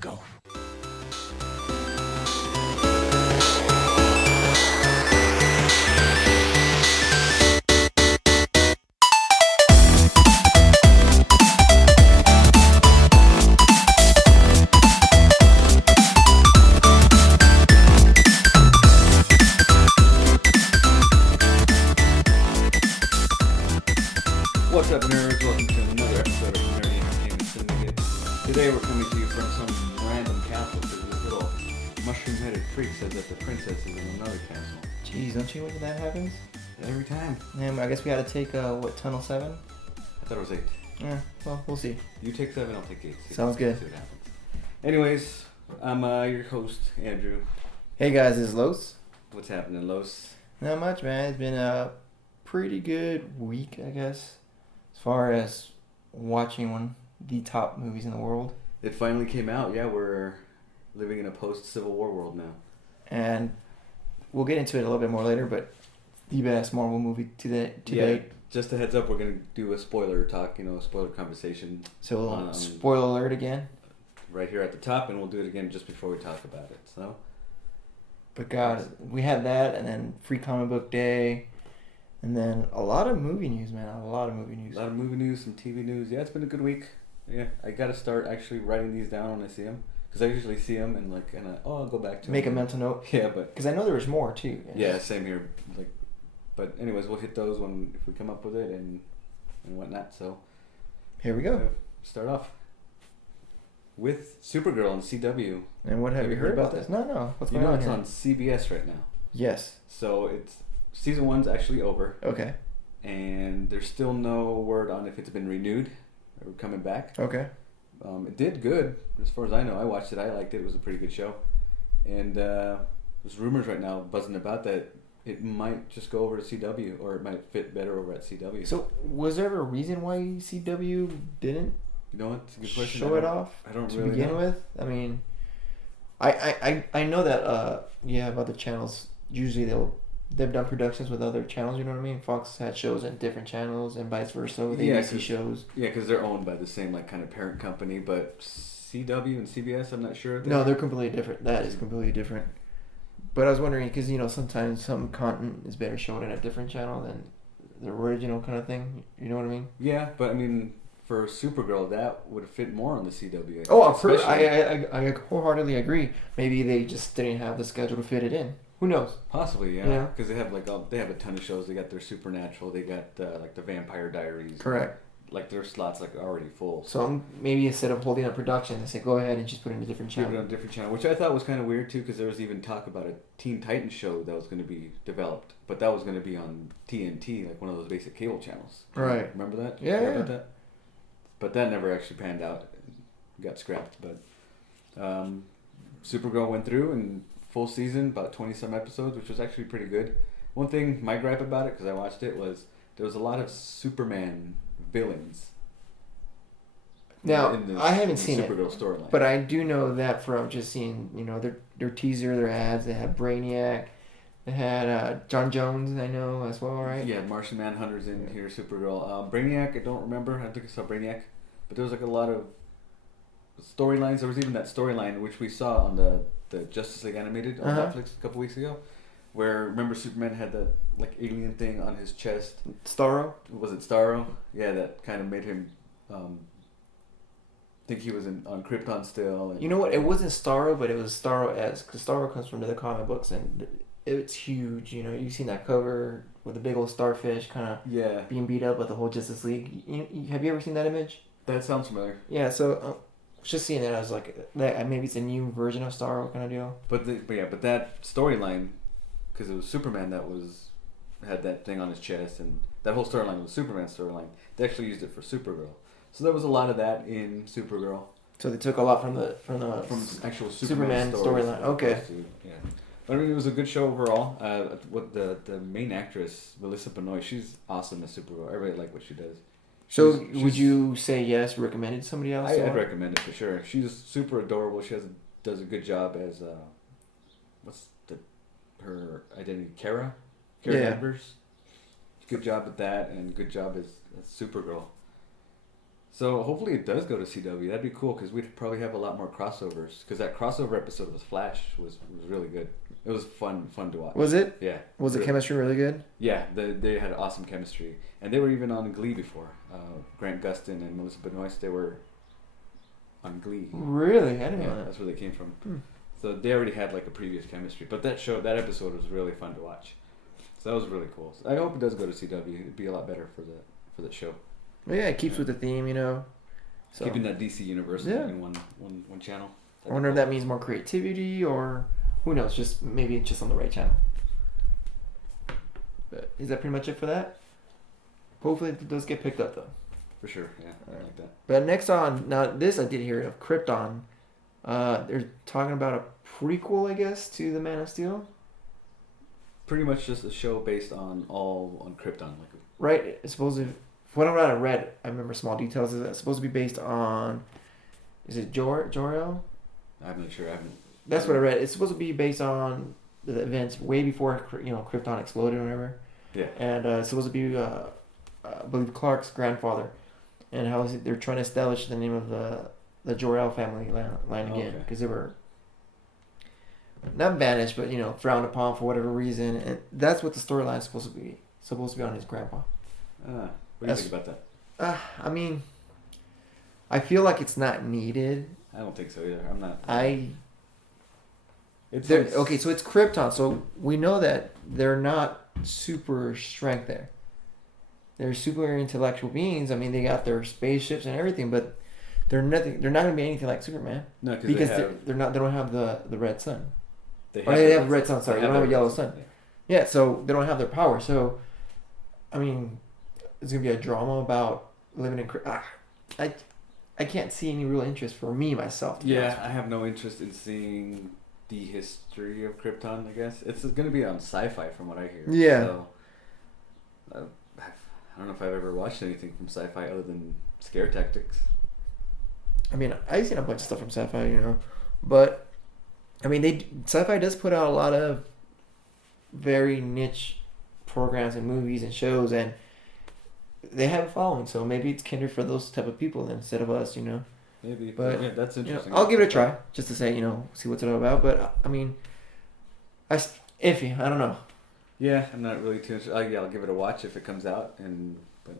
Go. What's up, nerds? Welcome to another episode of Nerdy Entertainment Syndicate. Today we're coming to you from some random castle because this little mushroom-headed freak said that the princess is in another castle. Jeez, don't you when that happens? Every time. I guess we had to take, Tunnel 7? I thought it was 8. Yeah, well, we'll see. You take 7, I'll take 8. Sounds good. See what happens. Anyways, I'm your host, Andrew. Hey guys, this is Los. What's happening, Los? Not much, man. It's been a pretty good week, I guess, as far as watching one of the top movies in the world. It finally came out. Yeah, we're living in a post-Civil War world now. And we'll get into it a little bit more later, but the best Marvel movie to date. Just a heads up, we're going to do a spoiler talk, a spoiler conversation. So, spoiler alert again. Right here at the top, and we'll do it again just before we talk about it. So, but God, we had that, and then Free Comic Book Day, and then a lot of movie news, man. A lot of movie news. A lot of movie news, some TV news. Yeah, it's been a good week. Yeah, I got to start actually writing these down when I see them. Because I usually see them and I'll go back to Make them. a mental note. Yeah, but... Because I know there was more, too. Yeah, same here. But anyways, we'll hit those if we come up with it and whatnot. So... Here we go. Start off with Supergirl on CW. And what have you heard about this? No. What's going on it's here? on CBS right now. Yes. So it's... Season 1's actually over. Okay. And there's still no word on if it's been renewed or coming back. Okay. It did good, as far as I know. I watched it. I liked it. It was a pretty good show. And there's rumors right now buzzing about that it might just go over to CW, or it might fit better over at CW. So, was there ever a reason why CW didn't You know what? It's a good question. show it off I don't to really begin know. with? I mean, I know that, about the channels, usually they've done productions with other channels, you know what I mean? Fox had shows in different channels and vice versa with ABC shows. Yeah, because they're owned by the same kind of parent company, but CW and CBS, I'm not sure. No, they're completely different. That is completely different. But I was wondering, because, sometimes some content is better shown in a different channel than the original kind of thing. You know what I mean? Yeah, but I mean, for Supergirl, that would fit more on the CW. I wholeheartedly agree. Maybe they just didn't have the schedule to fit it in. Who knows? Possibly, yeah. Because they have they have a ton of shows. They got their Supernatural. They got the Vampire Diaries. Correct. Their slots already full. So maybe instead of holding up production, they say go ahead and just put it in a different channel. Put it on a different channel, which I thought was kind of weird too, because there was even talk about a Teen Titans show that was going to be developed, but that was going to be on TNT, one of those basic cable channels. Right. Remember that? Yeah. About that? But that never actually panned out. Got scrapped. But Supergirl went through and full season, about 20-some episodes, which was actually pretty good. One thing, my gripe about it, because I watched it, was there was a lot of Superman villains. Now, I haven't seen Supergirl storyline. But I do know that from just seeing, their teaser, their ads. They had Brainiac. They had John Jones, I know, as well, right? Yeah, Martian Manhunter's in here, Supergirl. Brainiac, I don't remember. I think I saw Brainiac. But there was a lot of storylines. There was even that storyline, which we saw on the Justice League Animated on Netflix a couple weeks ago, where, remember, Superman had that alien thing on his chest. Starro? Was it Starro? Yeah, that kind of made him think he was on Krypton still. You know what? It wasn't Starro, but it was Starro-esque, because Starro comes from the comic books, and it's huge. You've seen that cover with the big old starfish kind of being beat up with the whole Justice League. Have you ever seen that image? That sounds familiar. Yeah, so just seeing that, I was like, maybe it's a new version of Starro kind of deal. But that storyline, because it was Superman that had that thing on his chest, and that whole storyline was Superman's storyline. They actually used it for Supergirl. So there was a lot of that in Supergirl. So they took a lot from actual Superman storyline. Okay. Yeah. But I mean, it was a good show overall. What the main actress, Melissa Benoist, she's awesome as Supergirl. I really like what she does. So would you say yes, recommend it to somebody else? I'd recommend it for sure. She's super adorable. She does a good job as her identity, Kara Danvers. Good job at that, and good job as Supergirl. So hopefully it does go to CW. That'd be cool because we'd probably have a lot more crossovers. Because that crossover episode with Flash was really good. It was fun to watch. Was it? Yeah. Was the chemistry really good? Yeah, they had awesome chemistry, and they were even on Glee before. Grant Gustin and Melissa Benoist, they were on Glee. Really? I didn't know that. That's where they came from. So they already had like a previous chemistry, but that episode was really fun to watch. So that was really cool. So I hope it does go to CW. It'd be a lot better for that show. Well, yeah, it keeps with the theme, you know. So. Keeping that DC universe in one channel. I wonder if that means more creativity or who knows, just maybe it's just on the right channel. But is that pretty much it for that? Hopefully it does get picked up though. For sure, yeah. I like that. But next on, now this I did hear of Krypton. They're talking about a prequel, I guess, to The Man of Steel. Pretty much just a show based on Krypton. Right, it's supposed to, from what I read, I remember small details, it's supposed to be based on, is it Jor-El? I'm not sure, I haven't. That's what I read. It's supposed to be based on the events way before, Krypton exploded or whatever. Yeah. And it's supposed to be, I believe, Clark's grandfather. And how they're trying to establish the name of the Jor-El family line again. Because they were not banished, but, frowned upon for whatever reason. And that's what the storyline is supposed to be. Supposed to be on his grandpa. What do you think about that? I feel like it's not needed. I don't think so either. I'm not. Okay, so it's Krypton. So we know that they're not super strength there. They're super intellectual beings. I mean, they got their spaceships and everything, but they're nothing. They're not going to be anything like Superman. No, because they're not. They don't have the red sun. They have the red sun. Sorry, they don't have a yellow sun. Yeah, so they don't have their power. So, I mean, it's gonna be a drama about living in. I can't see any real interest for me myself. Yeah, I have no interest in seeing the history of Krypton. I guess it's gonna be on Sci-Fi from what I hear. Yeah. So, I don't know if I've ever watched anything from Sci-Fi other than Scare Tactics. I mean, I've seen a bunch of stuff from Sci-Fi, but I mean, Sci-Fi does put out a lot of very niche programs and movies and shows, and they have a following. So maybe it's kindred for those type of people instead of us, Maybe, but yeah, that's interesting. I'll give it a try just to say, see what's it all about. But I mean, iffy. I don't know. Yeah, I'm not really too interested. I'll give it a watch if it comes out, but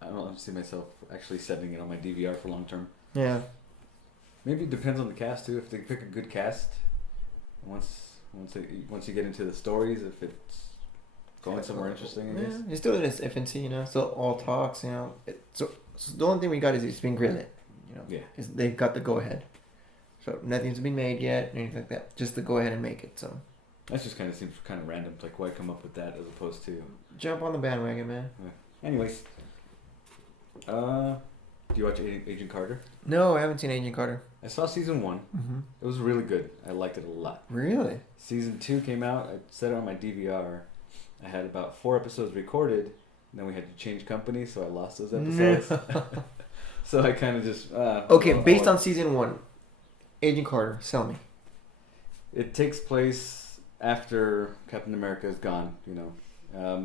I don't see myself actually setting it on my DVR for long term. Yeah. Maybe it depends on the cast too. If they pick a good cast, once you get into the stories, if it's going somewhere interesting, I guess. It's still in its infancy, Still all talks, So the only thing we got is it's been greenlit, Yeah. They've got the go ahead. So nothing's been made yet, or anything like that. Just to go ahead and make it. So. That just kind of seems kind of random. Like, why come up with that as opposed to jump on the bandwagon, man? Yeah. Anyways, do you watch Agent Carter? No, I haven't seen Agent Carter. I saw season 1. Mm-hmm. It was really good. I liked it a lot. Really? Season 2 came out. I set it on my DVR. I had about 4 episodes recorded, and then we had to change company, so I lost those episodes. So I kind of just... okay, based on season 1, Agent Carter, sell me. It takes place after Captain America is gone,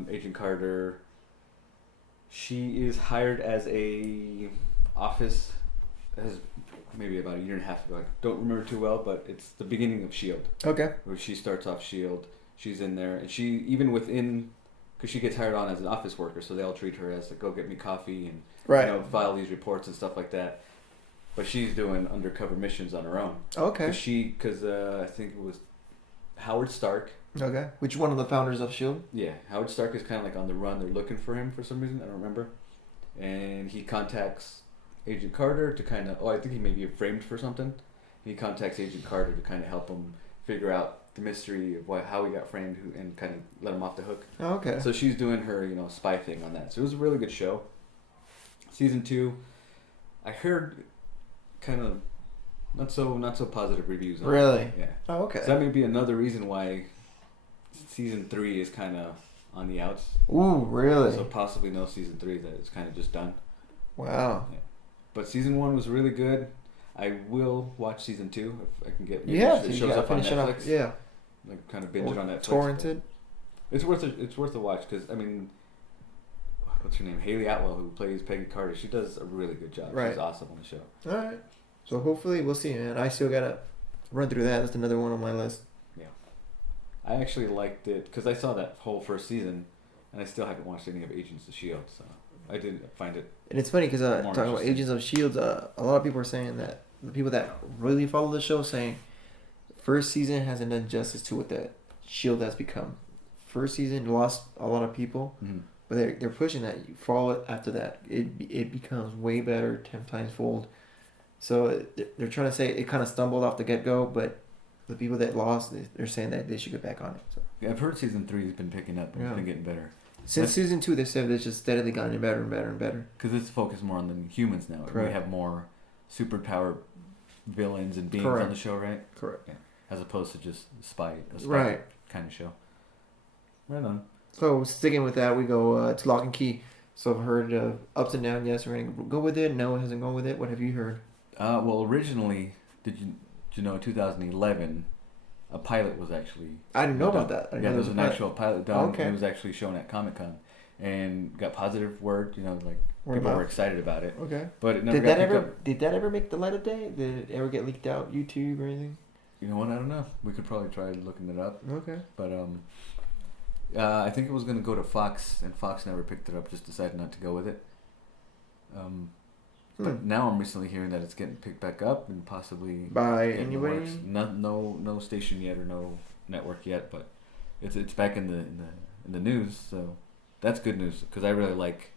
Agent Carter, she is hired as maybe about a year and a half ago. I don't remember too well, but it's the beginning of S.H.I.E.L.D. Okay. Where she starts off S.H.I.E.L.D. She's in there, and she, even within, because she gets hired on as an office worker, so they all treat her as, like, go get me coffee and, file these reports and stuff like that. But she's doing undercover missions on her own. Okay. Because I think it was Howard Stark. Okay. Which one of the founders of S.H.I.E.L.D.? Yeah. Howard Stark is kind of like on the run. They're looking for him for some reason. I don't remember. And he contacts Agent Carter to kind of... I think he may be framed for something. He contacts Agent Carter to kind of help him figure out the mystery of how he got framed and kind of let him off the hook. Oh, okay. So she's doing her, spy thing on that. So it was a really good show. Season 2, I heard kind of not so positive reviews on really? it. Yeah. Oh, okay. So that may be another reason why season 3 is kind of on the outs. Ooh, really? So possibly no season 3, that it's kind of just done. Wow. Yeah. But season 1 was really good. I will watch season 2 if I can get. It shows up on Netflix. Yeah. Like kind of binge it on Netflix. Torrented. It's worth a watch because I mean, what's her name? Haley Atwell, who plays Peggy Carter. She does a really good job. Right. She's awesome on the show. All right. So hopefully we'll see, man. I still gotta run through that. That's another one on my list. Yeah. I actually liked it because I saw that whole first season, and I still haven't watched any of Agents of S.H.I.E.L.D., so I didn't find it. And it's funny because talking about Agents of S.H.I.E.L.D., a lot of people are saying that the people that really follow the show saying first season hasn't done justice to what the S.H.I.E.L.D. has become. First season lost a lot of people, but they're pushing that. You follow it after that, it becomes way better, 10 times fold. So they're trying to say it kind of stumbled off the get-go, but the people that lost, they're saying that they should get back on it. So. Yeah, I've heard season 3 has been picking up and it's been getting better. Since season 2, they said it's just steadily gotten better and better and better. Because it's focused more on the humans now. Correct. We have more superpower villains and beings on the show, right? Correct. Yeah. As opposed to just a spy kind of show. Right on. So sticking with that, we go to Lock and Key. So I've heard ups and downs. Yes, we're going to go with it. No, it hasn't gone with it. What have you heard? Well, originally, did you know, in 2011, a pilot was actually... I didn't know about that. There was an actual pilot done. Okay. It was actually shown at Comic-Con and got positive word, people were excited about it. Okay. But it never got picked up. Did that ever make the light of day? Did it ever get leaked out, YouTube or anything? You know what? I don't know. We could probably try looking it up. Okay. But I think it was going to go to Fox, and Fox never picked it up, just decided not to go with it. But now I'm recently hearing that it's getting picked back up and possibly by anybody. No station yet or no network yet, but it's back in the news, so that's good news because I really like.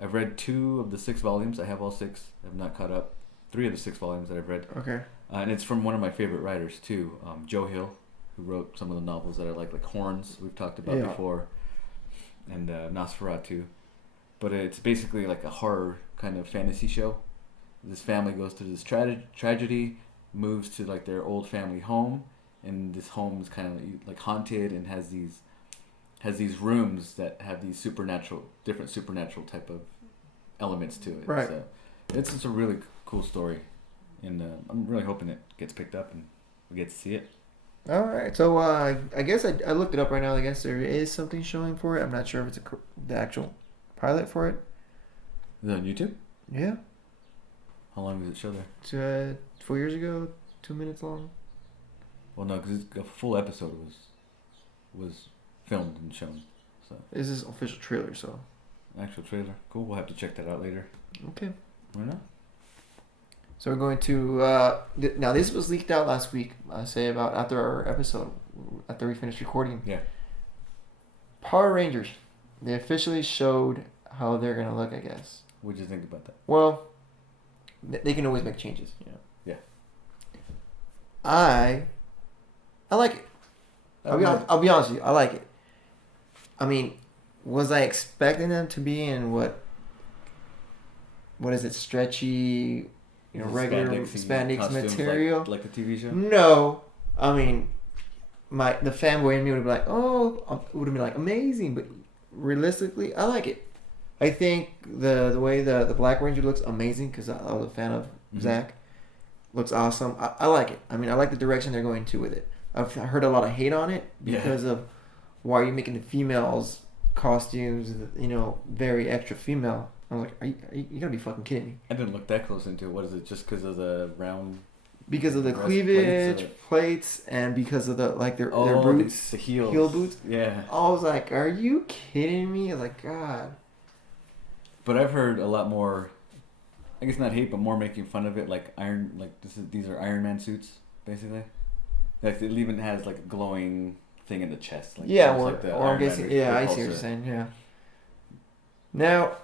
I've read 2 of the 6 volumes. I have all 6. I've not caught up. 3 of the 6 volumes that I've read. Okay. And it's from one of my favorite writers too, Joe Hill, who wrote some of the novels that I like Horns we've talked about before, and Nosferatu. But it's basically like a horror kind of fantasy show. This family goes through this tragedy, moves to like their old family home, and this home is kind of like haunted and has these rooms that have these different supernatural type of elements to it. Right. So it's a really cool story, and I'm really hoping it gets picked up and we get to see it. All right, so I guess I looked it up right now. I guess there is something showing for it. I'm not sure if it's the actual pilot for it. Is it on YouTube? Yeah. How long does it show there? It's 4 years ago, 2 minutes long. Well, no, because a full episode was filmed and shown. So this is official trailer, so. Actual trailer. Cool. We'll have to check that out later. Okay. Why not? So we're going to now this was leaked out last week. I say about after our episode, after we finished recording. Yeah. Power Rangers. They officially showed how they're gonna look, I guess. What did you think about that? Well, they can always make changes, Yeah. I like it. I'll be honest with you. I like it. I mean, was I expecting them to be in what is it, stretchy, regular spandex material? Like the TV show? No. I mean, the fanboy in me would have been like, would have been like, amazing. But realistically, I like it. I think the way the Black Ranger looks amazing because I was a fan of Zach. Looks awesome. I like it. I mean, I like the direction they're going to with it. I've heard a lot of hate on it because of why are you making the females costumes, very extra female. I was like, you gotta be fucking kidding me. I didn't look that close into it. What is it? Just because of the round? Because of the cleavage plates and because of their boots, the heels, heel boots. Yeah. I was like, are you kidding me? I was like, God. But I've heard a lot more. I guess not hate, but more making fun of it. Like these are Iron Man suits, basically. Like it even has like a glowing thing in the chest. Like, or I'm guessing. Yeah, I see what you're saying. Yeah. Now.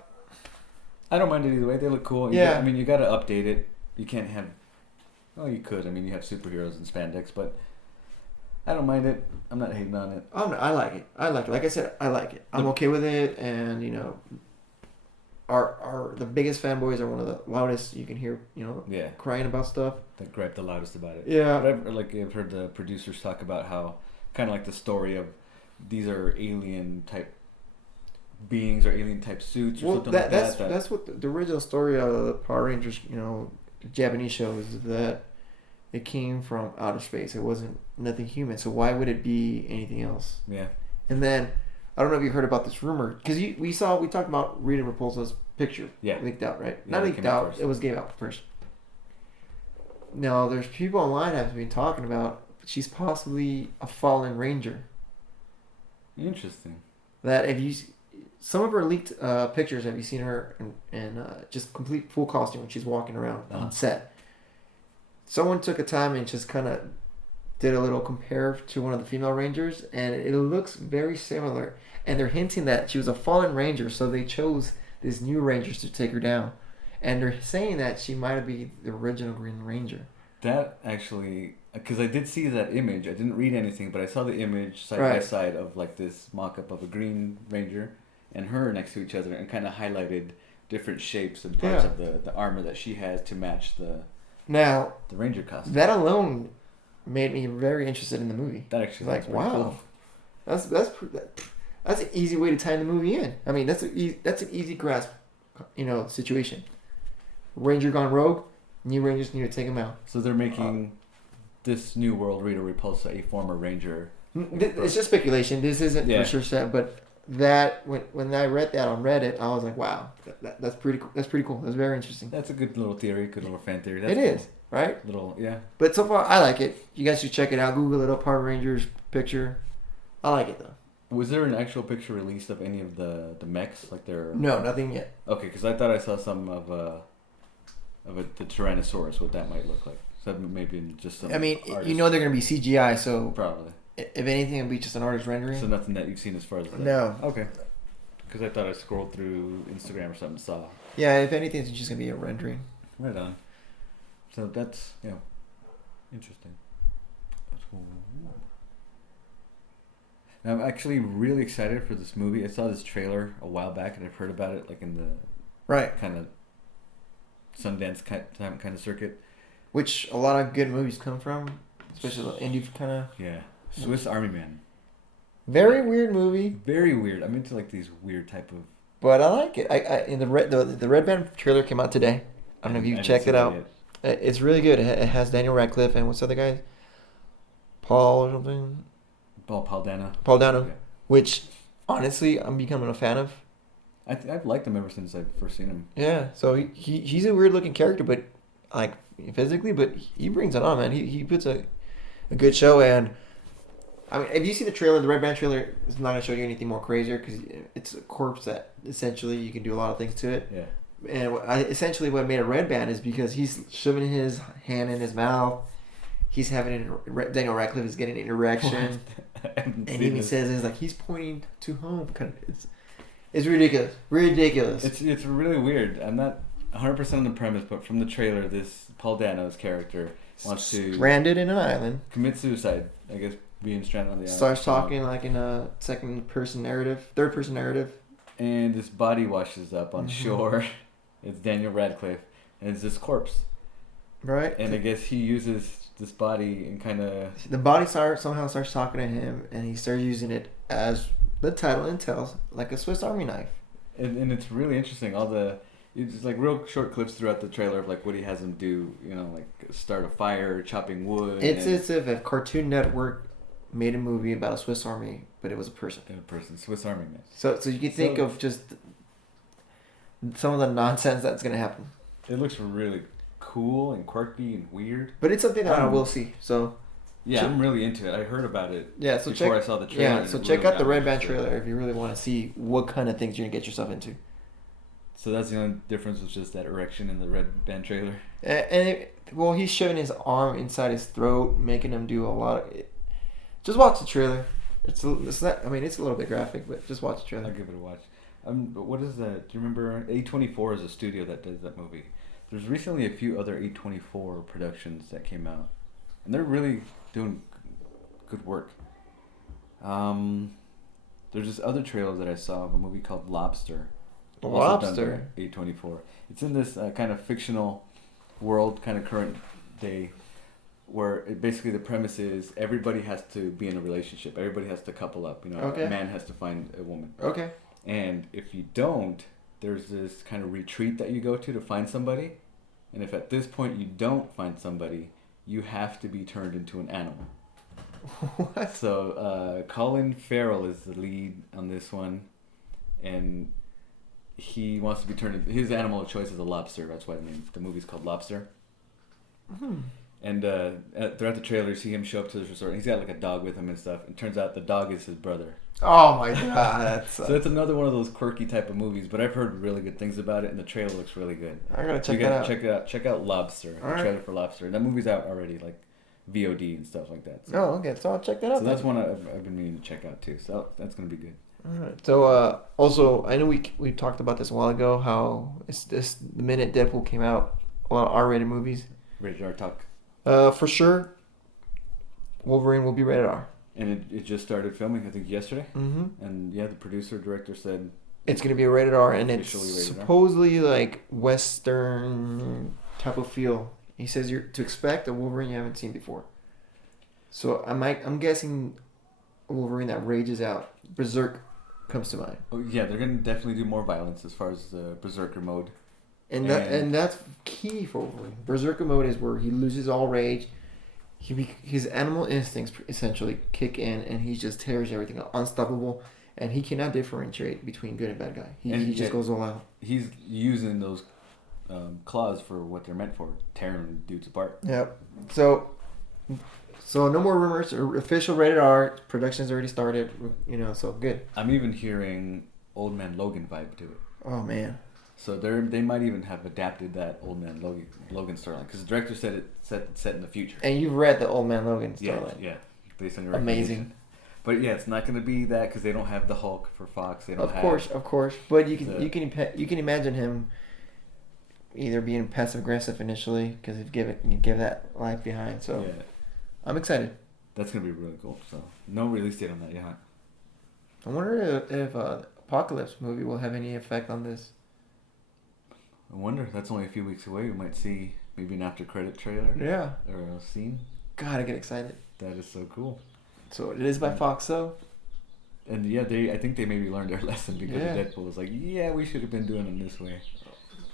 I don't mind it either way. They look cool. I mean, you got to update it. You can't have... Well, you could. I mean, you have superheroes in spandex, but I don't mind it. I'm not hating on it. I like it. Like I said, I like it. I'm okay with it, and, the biggest fanboys are one of the loudest you can hear, crying about stuff. They gripe the loudest about it. Yeah. But I've heard the producers talk about how, kind of like the story of these are alien-type beings or alien type suits or something like that. That's what the original story of the Power Rangers, the Japanese show is that it came from outer space. It wasn't nothing human. So why would it be anything else? Yeah. And then I don't know if you heard about this rumor because we talked about Rita Repulsa's picture leaked out, right? Yeah, Not leaked out. It was gave out first. Now there's people online have been talking about she's possibly a fallen ranger. Interesting. That if you some of her leaked pictures, have you seen her in just complete full costume when she's walking around on set? Someone took a time and just kind of did a little compare to one of the female rangers, and it looks very similar. And they're hinting that she was a fallen ranger, so they chose these new rangers to take her down. And they're saying that she might be the original Green Ranger. That actually, because I did see that image. I didn't read anything, but I saw the image side by side of like this mock-up of a Green Ranger and her next to each other, and kind of highlighted different shapes and parts of the armor that she has to match the Ranger costume. That alone made me very interested in the movie. That actually like, wow, cool. That's an easy way to tie the movie in. I mean, that's an easy grasp, situation. Ranger gone rogue, new Rangers need to take him out. So they're making this new world Rita Repulsa a former Ranger. It's just speculation. This isn't for sure set, but that when I read that on Reddit, I was like, wow, that's pretty cool. That's pretty cool. That's very interesting. That's a good little theory, good little fan theory. It is, right? Yeah. But so far, I like it. You guys should check it out. Google it up, Power Rangers picture. I like it though. Was there an actual picture released of any of the mechs, like their? No, nothing yet. Okay, because I thought I saw some of the Tyrannosaurus, what that might look like. So maybe just some. I mean, they're gonna be CGI, so probably. If anything, it'll be just an artist rendering. So nothing that you've seen as far as that. No. Okay. Because I thought I scrolled through Instagram or something and saw. Yeah, if anything, it's just gonna be a rendering. Right on. So that's interesting. That's cool. Now, I'm actually really excited for this movie. I saw this trailer a while back, and I've heard about it like in the kind of Sundance kind of circuit, which a lot of good movies come from, especially the indie kind of. Yeah, Swiss Army Man. Very weird movie. Very weird. I'm into like these weird type of. But I like it. In the Red Band trailer came out today. I don't know if you checked it out. It's really good. It has Daniel Radcliffe and what's the other guy? Paul or something. Paul Dano. Paul Dano, which honestly I'm becoming a fan of. I've liked him ever since I first seen him. Yeah, so he's a weird looking character, but like physically, but he brings it on, man. He puts a good show, and I mean, if you see the trailer, the Red Band trailer is not gonna show you anything more crazier because it's a corpse that essentially you can do a lot of things to it. Yeah. And essentially what made a Red Band is because he's shoving his hand in his mouth. He's having Daniel Radcliffe is getting an erection, and he says it's like he's pointing to home. Kind of, it's ridiculous. It's really weird. I'm not 100% on the premise, but from the trailer, this Paul Dano's character wants to stranded in an island, commit suicide. I guess being stranded on the island. Starts talking like in a third person narrative, and this body washes up on shore. It's Daniel Radcliffe, and it's this corpse. Right. And I guess he uses this body and kind of... The body somehow starts talking to him, and he starts using it as the title entails, like a Swiss Army knife. And it's really interesting. It's like real short clips throughout the trailer of like what he has him do, like start a fire, chopping wood. It's as if a Cartoon Network made a movie about a Swiss Army, but it was a person. Swiss Army man. So you can think of just some of the nonsense that's going to happen. It looks really cool and quirky and weird. But it's something that I will see. So yeah, I'm really into it. I heard about it so before I saw the trailer. Yeah, so check out the Red Band trailer if you really want to see what kind of things you're going to get yourself into. So that's the only difference was just that erection in the Red Band trailer? He's shoving his arm inside his throat, making him do a lot of it. Just watch the trailer. It's not. I mean, it's a little bit graphic, but just watch the trailer. I'll give it a watch. What is that? Do you remember? A24 is a studio that does that movie. There's recently a few other A24 productions that came out, and they're really doing good work. There's this other trailer that I saw of a movie called Lobster. Lobster? A24. It's in this kind of fictional world, kind of current day, where basically the premise is everybody has to be in a relationship. Everybody has to couple up. Okay. A man has to find a woman. Okay. And if you don't, there's this kind of retreat that you go to find somebody. And if at this point you don't find somebody, you have to be turned into an animal. What? So Colin Farrell is the lead on this one, and he wants to be turned. His animal of choice is a lobster. That's why the movie's called Lobster. Hmm. And throughout the trailer, you see him show up to this resort. And he's got like a dog with him and stuff. And turns out the dog is his brother. Oh my god! So it's another one of those quirky type of movies. But I've heard really good things about it, and the trailer looks really good. I gotta check that out. Check it out. Check out Lobster. The trailer for Lobster. And that movie's out already, like VOD and stuff like that. So. Oh, okay. So I'll check that out. So that's one I've been meaning to check out too. So that's gonna be good. All right. So also, I know we talked about this a while ago. How it's this the minute Deadpool came out, a lot of R-rated movies. Rated R talk. For sure, Wolverine will be rated R. And it just started filming, I think, yesterday. Mm-hmm. And yeah, the director said it's going to be a rated R, and it's rated supposedly like Western type of feel. He says you're to expect a Wolverine you haven't seen before. So I'm guessing a Wolverine that rages out. Berserk comes to mind. Oh yeah, they're going to definitely do more violence as far as the Berserker mode. And that's key for Wolverine. Berserker mode is where he loses all rage. His animal instincts essentially kick in, and he just tears everything up, unstoppable, and he cannot differentiate between good and bad guy. He just goes all out. He's using those claws for what they're meant for, tearing dudes apart. Yep. So no more rumors. Official rated R. Production's already started. So good. I'm even hearing Old Man Logan vibe to it. Oh man. So they might even have adapted that Old Man Logan storyline because the director said it's set in the future. And you've read the Old Man Logan storyline. Yeah. Based on your amazing. But yeah, it's not going to be that because they don't have the Hulk for Fox. They don't of course. But you can imagine him either being passive aggressive initially because you give that life behind. So yeah. I'm excited. That's going to be really cool. So no release date on that yet. I wonder if Apocalypse movie will have any effect on this. I wonder. That's only a few weeks away. We might see maybe an after credit trailer. Yeah. Or a scene. God, I get excited. That is so cool. So it is by Fox, though. And yeah, I think they maybe learned their lesson because Deadpool was like, yeah, we should have been doing them this way,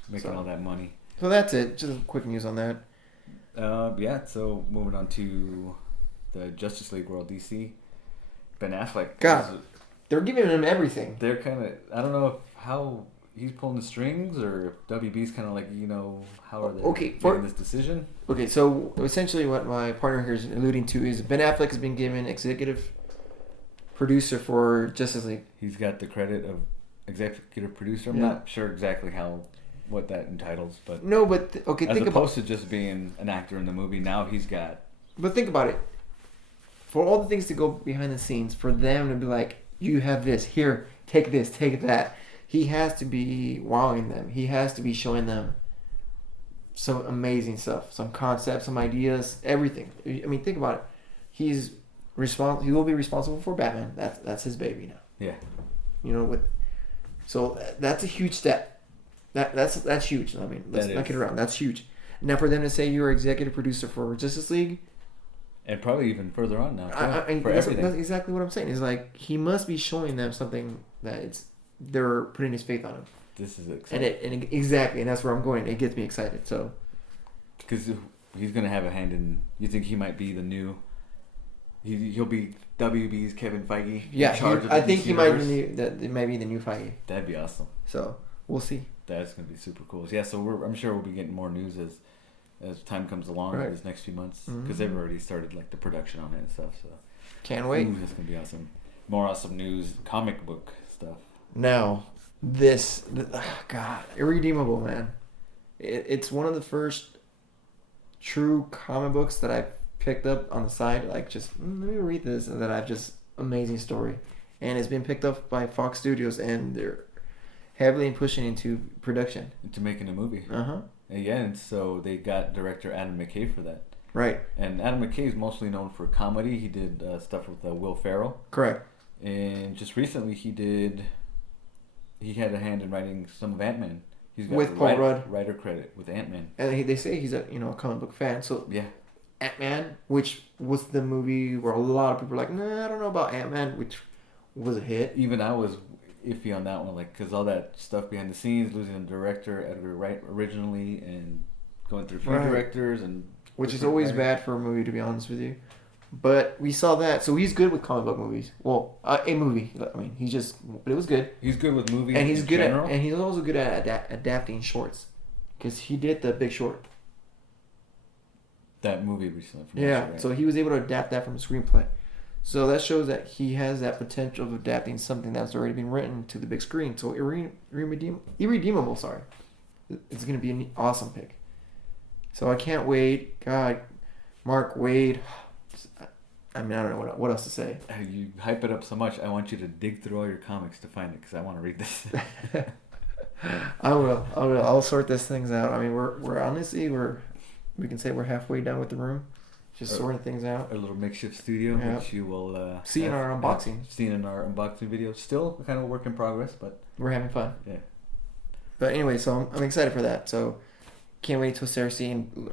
making all that money. So that's it. Just quick news on that. Yeah. So moving on to the Justice League world, DC. Ben Affleck. God, they're giving him everything. They're kind of. I don't know how he's pulling the strings, or if WB's kind of like, how are they making this decision? Okay, so essentially what my partner here is alluding to is Ben Affleck has been given executive producer for Justice League. He's got the credit of executive producer. I'm not sure exactly what that entitles, but no, but think about as opposed to just being an actor in the movie, now he's got. But think about it. For all the things to go behind the scenes, for them to be like, you have this here, take this, take that. He has to be wowing them. He has to be showing them some amazing stuff, some concepts, some ideas, everything. I mean, think about it. He will be responsible for Batman. That's his baby now. Yeah. So that's a huge step. That's huge. I mean, let's not get around. That's huge. Now for them to say you're executive producer for Justice League. And probably even further on now. That's exactly what I'm saying. It's like he must be showing them something that they're putting his faith on him. This is exciting. Exactly, and that's where I'm going. It gets me excited. So, because he's gonna have a hand in. You think he might be the new? He'll be WB's Kevin Feige. Yeah, I think he might be the new Feige. That'd be awesome. So we'll see. That's gonna be super cool. Yeah, so I'm sure we'll be getting more news as time comes along in these next few months because they've already started like the production on it and stuff. So can't wait. That's gonna be awesome. More awesome news, comic book stuff. Now, God, Irredeemable, man. It's one of the first true comic books that I picked up on the side. Like, just let me read this, and then I've just amazing story, and it's been picked up by Fox Studios, and they're heavily pushing into production, into making a movie. Yeah, and so they got director Adam McKay for that. Right. And Adam McKay is mostly known for comedy. He did stuff with Will Ferrell. Correct. And just recently he had a hand in writing some of Ant-Man. He's got with Paul Rudd writer credit with Ant-Man. And they say he's a comic book fan. So yeah, Ant-Man, which was the movie where a lot of people were like, nah, I don't know about Ant-Man, which was a hit. Even I was iffy on that one, like, because all that stuff behind the scenes, losing a director, Edgar Wright originally, and going through few directors, and which is always bad for a movie, to be honest with you. But we saw that, so he's good with comic book movies. Well, a movie. I mean, but it was good. He's good with movies, and he's good general. And he's also good at adapting shorts, because he did The Big Short. That movie recently. Yeah, right? So he was able to adapt that from a screenplay. So that shows that he has that potential of adapting something that's already been written to the big screen. So Irredeemable, sorry. It's going to be an awesome pick. So I can't wait. God, Mark Waid. I mean, I don't know what else to say. You hype it up so much. I want you to dig through all your comics to find it, because I want to read this. I will. I'll sort these things out. I mean, we're honestly, we can say we're halfway done with the room. Just sorting things out. A little makeshift studio, which you will see in our unboxing. Seen in our unboxing video. Still kind of a work in progress, but we're having fun. Yeah. But anyway, so I'm excited for that. So can't wait till Sarah seeing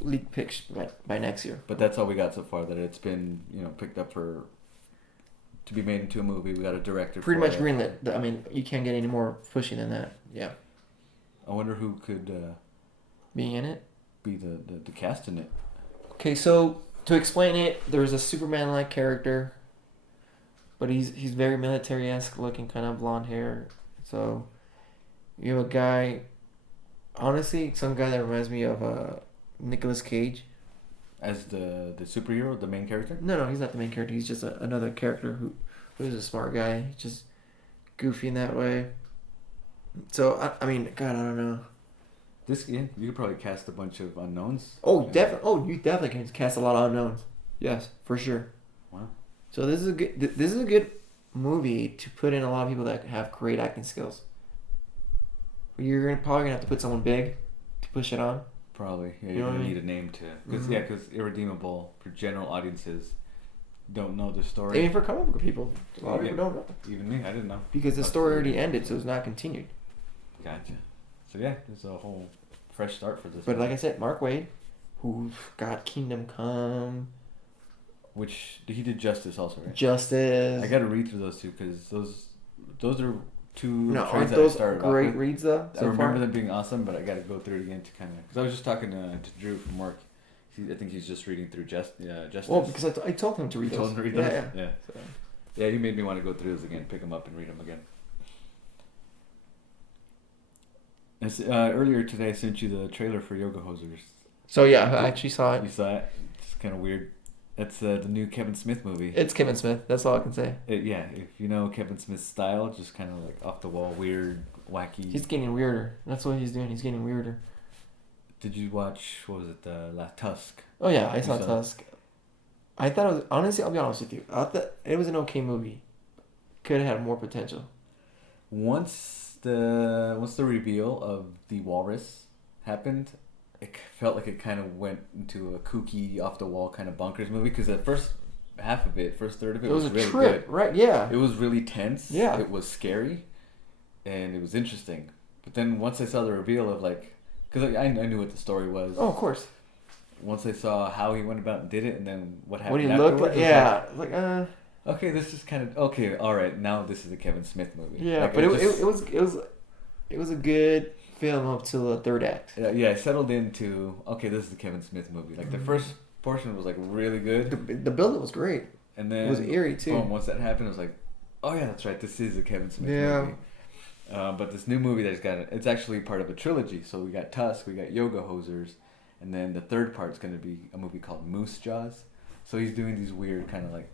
leak picks by next year. But that's all we got so far. That it's been picked up to be made into a movie. We got a director. Pretty much greenlit. I mean, you can't get any more pushing than that. Yeah. I wonder who could be in it. Be the cast in it. Okay, so to explain it, there's a Superman-like character, but he's very military-esque looking, kind of blonde hair. So you have a guy, honestly, some guy that reminds me of Nicolas Cage. As the superhero, the main character? No, he's not the main character. He's just another character who's a smart guy, just goofy in that way. So I mean, God, I don't know. You could probably cast a bunch of unknowns. Oh, definitely. Oh, you definitely can cast a lot of unknowns. Yes, for sure. Wow. So this is a good movie to put in a lot of people that have great acting skills. You're probably gonna have to put someone big to push it on. Probably. Yeah, you're gonna need a name to. Because Irredeemable, for general audiences, don't know the story. Even for comic book people, a lot of people don't know. Even me, I didn't know. Because the story already ended, so it's not continued. Gotcha. So yeah, there's a whole fresh start for this. But like I said, Mark Waid, who got Kingdom Come, which he did Justice also, right? Justice. I got to read through those two, because those are two. No, aren't those great reads though? I remember them being awesome, but I got to go through it again to kind of, because I was just talking to Drew from work. I think he's just reading through Justice. Well, because I told him to read those. Told him to read those. Yeah. So, yeah, he made me want to go through those again, pick them up, and read them again. Earlier today, I sent you the trailer for Yoga Hosers. So yeah, I actually saw it. You saw it? It's kind of weird. That's the new Kevin Smith movie. It's Kevin Smith. That's all I can say. Yeah, if you know Kevin Smith's style, just kind of like off the wall, weird, wacky. He's getting weirder. That's what he's doing. He's getting weirder. Did you watch, what was it, Tusk? Oh yeah, I saw Tusk. I thought it was, honestly, I'll be honest with you, I thought it was an okay movie. Could have had more potential. Once the reveal of the walrus happened, it felt like it kind of went into a kooky, off the wall kind of bonkers movie, because the first third of it was really trip, good. Right? Yeah. It was really tense. Yeah. It was scary, and it was interesting. But then once I saw the reveal of because I knew what the story was. Oh, of course. Once I saw how he went about and did it, and then what happened what he afterwards, looked like, okay, this is kind of okay. All right, now this is a Kevin Smith movie. Yeah, but it was a good film up till the third act. Yeah, I settled into this is the Kevin Smith movie. Like the first portion was really good. The build-up was great. And then it was eerie too. Once that happened, I was like, oh yeah, that's right. This is a Kevin Smith movie. But this new movie it's actually part of a trilogy. So we got Tusk, we got Yoga Hosers, and then the third part's going to be a movie called Moose Jaws. So he's doing these weird kind of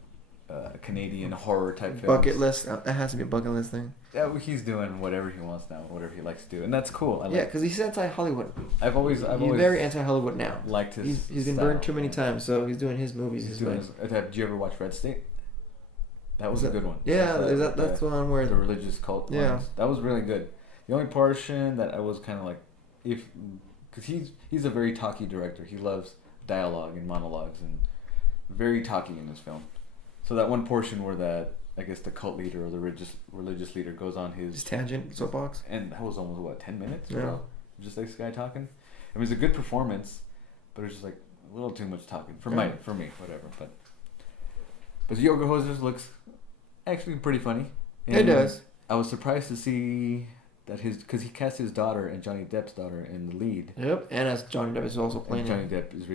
Canadian horror type films. Bucket list. That has to be a bucket list thing. Yeah, well, he's doing whatever he wants now, whatever he likes to do, and that's cool. Because he's anti-Hollywood. He's very anti-Hollywood now. Liked his. He's been burned too many times, so he's doing his movies. Did you ever watch Red State? That was a good one. Yeah, that's the one where the religious cult. Yeah, ones. That was really good. The only portion that I was kind of because he's a very talky director. He loves dialogue and monologues and very talky in his film. So that one portion where the cult leader or the religious leader goes on his tangent soapbox, and that was almost 10 minutes. Yeah, just this guy talking. I mean, it's a good performance, but it's just a little too much talking for me, whatever. But Yoga Hosers looks actually pretty funny. And it does. I was surprised to see that because he cast his daughter and Johnny Depp's daughter in the lead. Yep, and as Johnny Depp is also playing. Johnny Depp is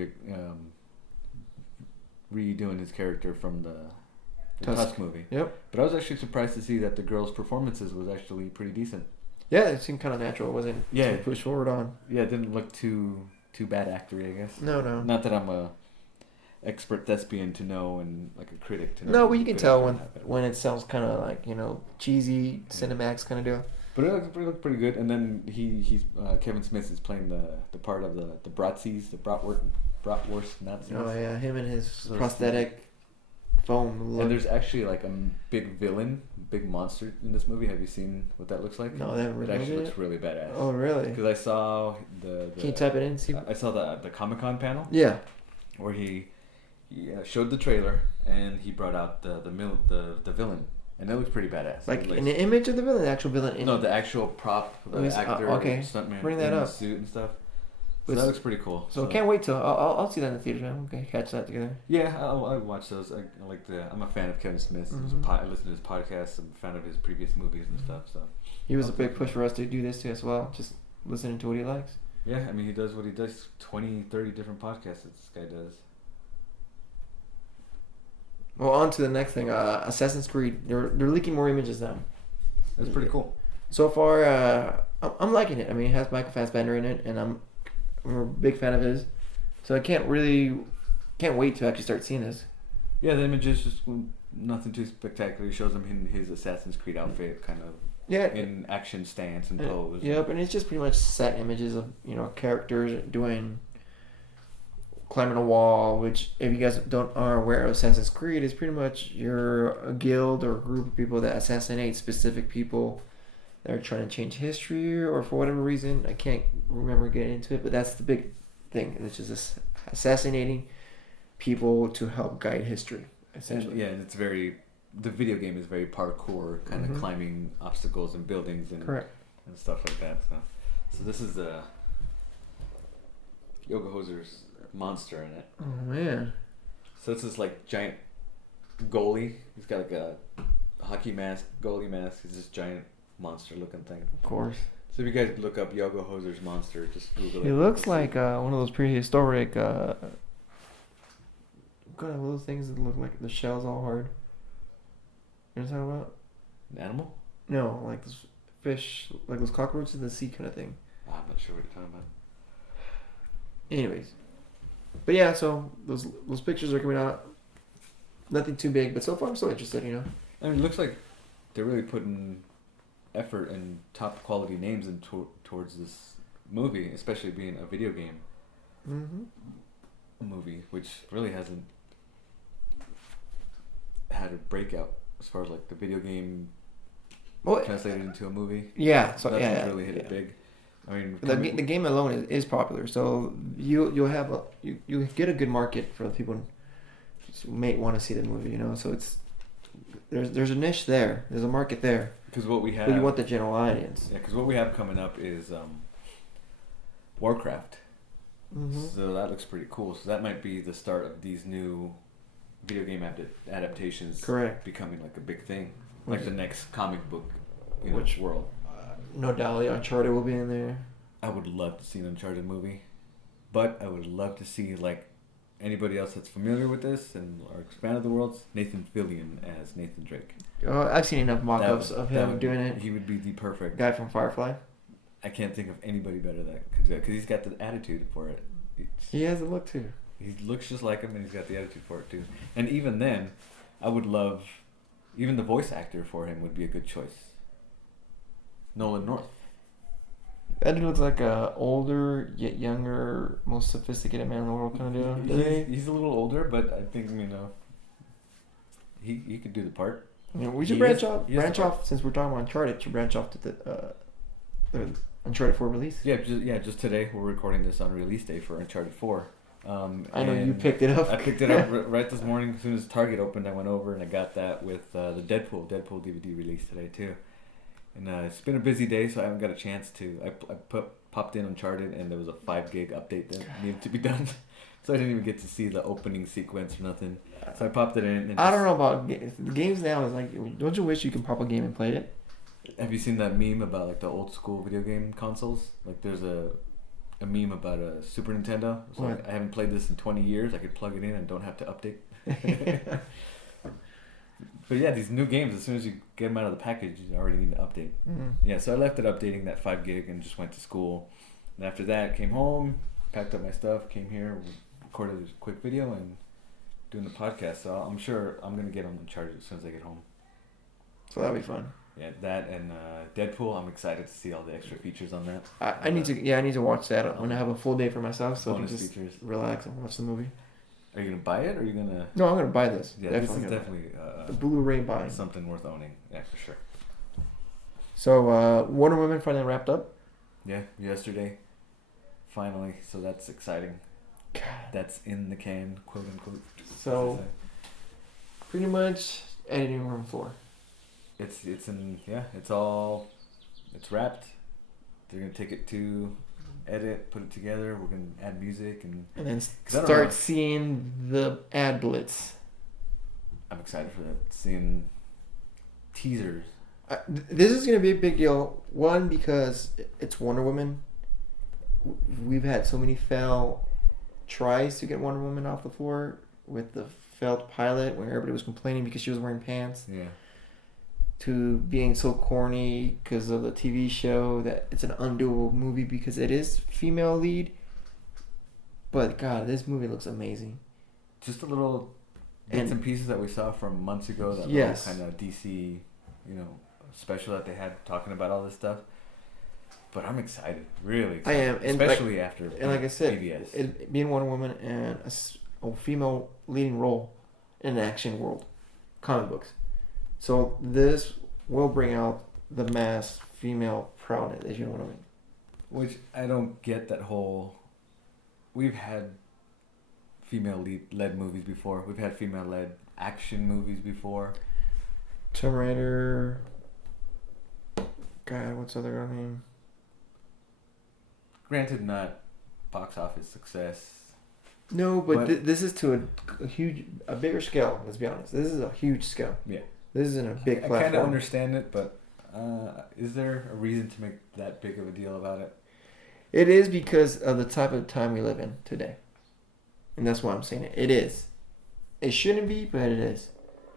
redoing his character from the Tusk movie. Yep. But I was actually surprised to see that the girls' performances was actually pretty decent. Yeah, it seemed kind of natural. It wasn't too pushed forward on. Yeah, it didn't look too bad actory, I guess. No. Not that I'm a expert thespian to know and like a critic to know. No, but you can tell when it sounds kind of like, cheesy Cinemax kind of deal. But it looked pretty good. And then he's Kevin Smith is playing the part of the Bratzies, the Bratwurst Nazis. Oh yeah, him and his prosthetic foam look. And there's actually like a big monster in this movie. Have you seen what that looks like? No, they haven't really. It actually looks really badass. Oh really? Because I saw the. Can you type it in? See. I saw the Comic-Con panel. Yeah. Where he showed the trailer and he brought out the villain. And it looks pretty badass. Like an image of the villain, the actual villain. No, the actual prop, the actor, stuntman, bring that up. The suit and stuff. So that looks pretty cool. So can't wait till I'll see that in the theater, man. Okay, catch that together. Yeah, I'll watch those. I'm a fan of Kevin Smith. Mm-hmm. I listen to his podcasts. I'm a fan of his previous movies and stuff. So he was a big push for us to do this too as well. Just listening to what he likes. Yeah, I mean he does what he does. 20, 30 different podcasts that this guy does. Well, on to the next thing. Assassin's Creed. They're leaking more images now. That's pretty cool. So far, I'm liking it. I mean, it has Michael Fassbender in it, and I'm a big fan of his. So I can't wait to actually start seeing this. Yeah, the images just nothing too spectacular. He shows him in his Assassin's Creed outfit, kind of. Yeah. In action stance and pose. Yep, and it's just pretty much set images of characters climbing a wall, which if you guys are aware of Assassin's Creed, is pretty much you're a guild or a group of people that assassinate specific people that are trying to change history or for whatever reason. I can't remember getting into it, but that's the big thing. It's just assassinating people to help guide history, essentially. And the video game is very parkour, kind of climbing obstacles and buildings and correct and stuff like that. So this is Yoga Hoser's monster in it. Oh man! So it's this like giant goalie. He's got like a hockey mask, goalie mask. He's this giant monster looking thing. Of course. So if you guys look up Yoga Hoser's monster, just Google it. He looks like one of those prehistoric. Kind of those things that look like the shell's all hard. You know what I'm talking about? An animal? No, like those fish, like those cockroaches in the sea kind of thing. I'm not sure what you're talking about. Anyways. But yeah, so those pictures are coming out. Nothing too big, but so far I'm still interested, I mean, it looks like they're really putting effort and top quality names towards this movie, especially being a video game movie, which really hasn't had a breakout as far as like the video game translated into a movie. Yeah, so that's really hit it big. I mean, the game alone is popular, so you'll get a good market for the people who may want to see the movie. So it's there's a niche there, there's a market there. Because what we have, but you want the general audience. Yeah, because what we have coming up is Warcraft. So that looks pretty cool. So that might be the start of these new video game adaptations. Correct. Becoming like a big thing, like the next comic book, world. No doubt, Uncharted will be in there. I would love to see an Uncharted movie, but I would love to see like anybody else that's familiar with this and are fan of the worlds. Nathan Fillion as Nathan Drake. I've seen enough mock-ups of him doing it. He would be the perfect guy from Firefly. I can't think of anybody better that could do that because he's got the attitude for it. He has a look too. He looks just like him, and he's got the attitude for it too. And even then, I would love, even the voice actor for him would be a good choice. Nolan North. That dude looks like a older yet younger, most sophisticated man in the world kind of deal. He's a little older, but I think he could do the part. We should branch off since we're talking about Uncharted. To branch off to the Uncharted 4 release. Just today we're recording this on release day for Uncharted 4. I know you picked it up. I picked it up right this morning. As soon as Target opened, I went over and I got that with the Deadpool DVD release today too. And it's been a busy day, so I haven't got a chance to. I popped in Uncharted, and there was a 5 gig update that needed to be done, so I didn't even get to see the opening sequence or nothing. So I popped it in. And I don't know about the games now. Is like, don't you wish you could pop a game and play it? Have you seen that meme about like the old school video game consoles? Like there's a a meme about a Super Nintendo. So like, I haven't played this in 20 years. I could plug it in and don't have to update. But yeah, these new games, as soon as you get them out of the package, you already need to update. Mm-hmm. Yeah, so I left it updating that 5 gig and just went to school. And after that, came home, packed up my stuff, came here, recorded a quick video, and doing the podcast. So I'm sure I'm going to get them charged as soon as I get home. So that'll be fun. Yeah, that and Deadpool. I'm excited to see all the extra features on that. I need to watch that when I have a full day for myself, so I can just features. Relax and watch the movie. Are you gonna buy it, or are you gonna? No, I'm gonna buy this. Yeah, definitely this is definitely the Blu-ray buying. Something worth owning. Yeah, for sure. So Wonder Woman finally wrapped up. Yeah, yesterday. Finally, so that's exciting. God. That's in the can, quote unquote. So, pretty much editing room 4. It's wrapped. They're gonna take it to edit, put it together. We're gonna add music and then start seeing the ad blitz. I'm excited for that. Seeing teasers. This is gonna be a big deal. One, because it's Wonder Woman. We've had so many failed tries to get Wonder Woman off the floor with the failed pilot where everybody was complaining because she was wearing pants. Yeah. To being so corny because of the TV show that it's an undoable movie because it is female lead. But God, this movie looks amazing. Just a little bits and pieces that we saw from months ago. That yes. little kind of DC, special that they had talking about all this stuff. But I'm excited, really excited. I am, especially after. And like I said, it being Wonder Woman and a female leading role in an action world, comic books. So this will bring out the mass female proudness, if you know what I mean. Which I don't get that whole... We've had female-led movies before. We've had female-led action movies before. Tomb Raider... God, what's the other name? Granted, not box office success. No, but this is to a bigger scale, let's be honest. This is a huge scale. Yeah. This isn't a big platform. I kind of understand it, but is there a reason to make that big of a deal about it? It is because of the type of time we live in today. And that's why I'm saying it. It is. It shouldn't be, but it is.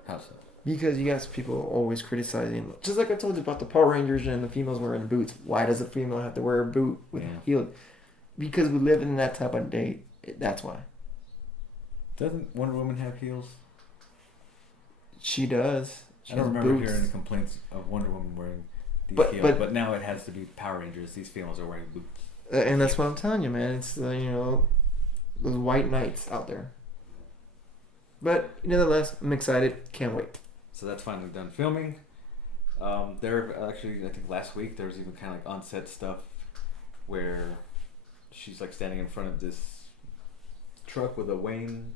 How so? Because you got people always criticizing. Just like I told you about the Power Rangers and the females wearing boots. Why does a female have to wear a boot with heel? Because we live in that type of day. That's why. Doesn't Wonder Woman have heels? She does. I don't remember hearing complaints of Wonder Woman wearing these heels, but now it has to be Power Rangers. These females are wearing boots. And that's what I'm telling you, man. It's those white knights out there. But nevertheless, I'm excited. Can't wait. So that's finally done filming. There actually, I think last week there was even kind of like on-set stuff where she's like standing in front of this truck with a Wayne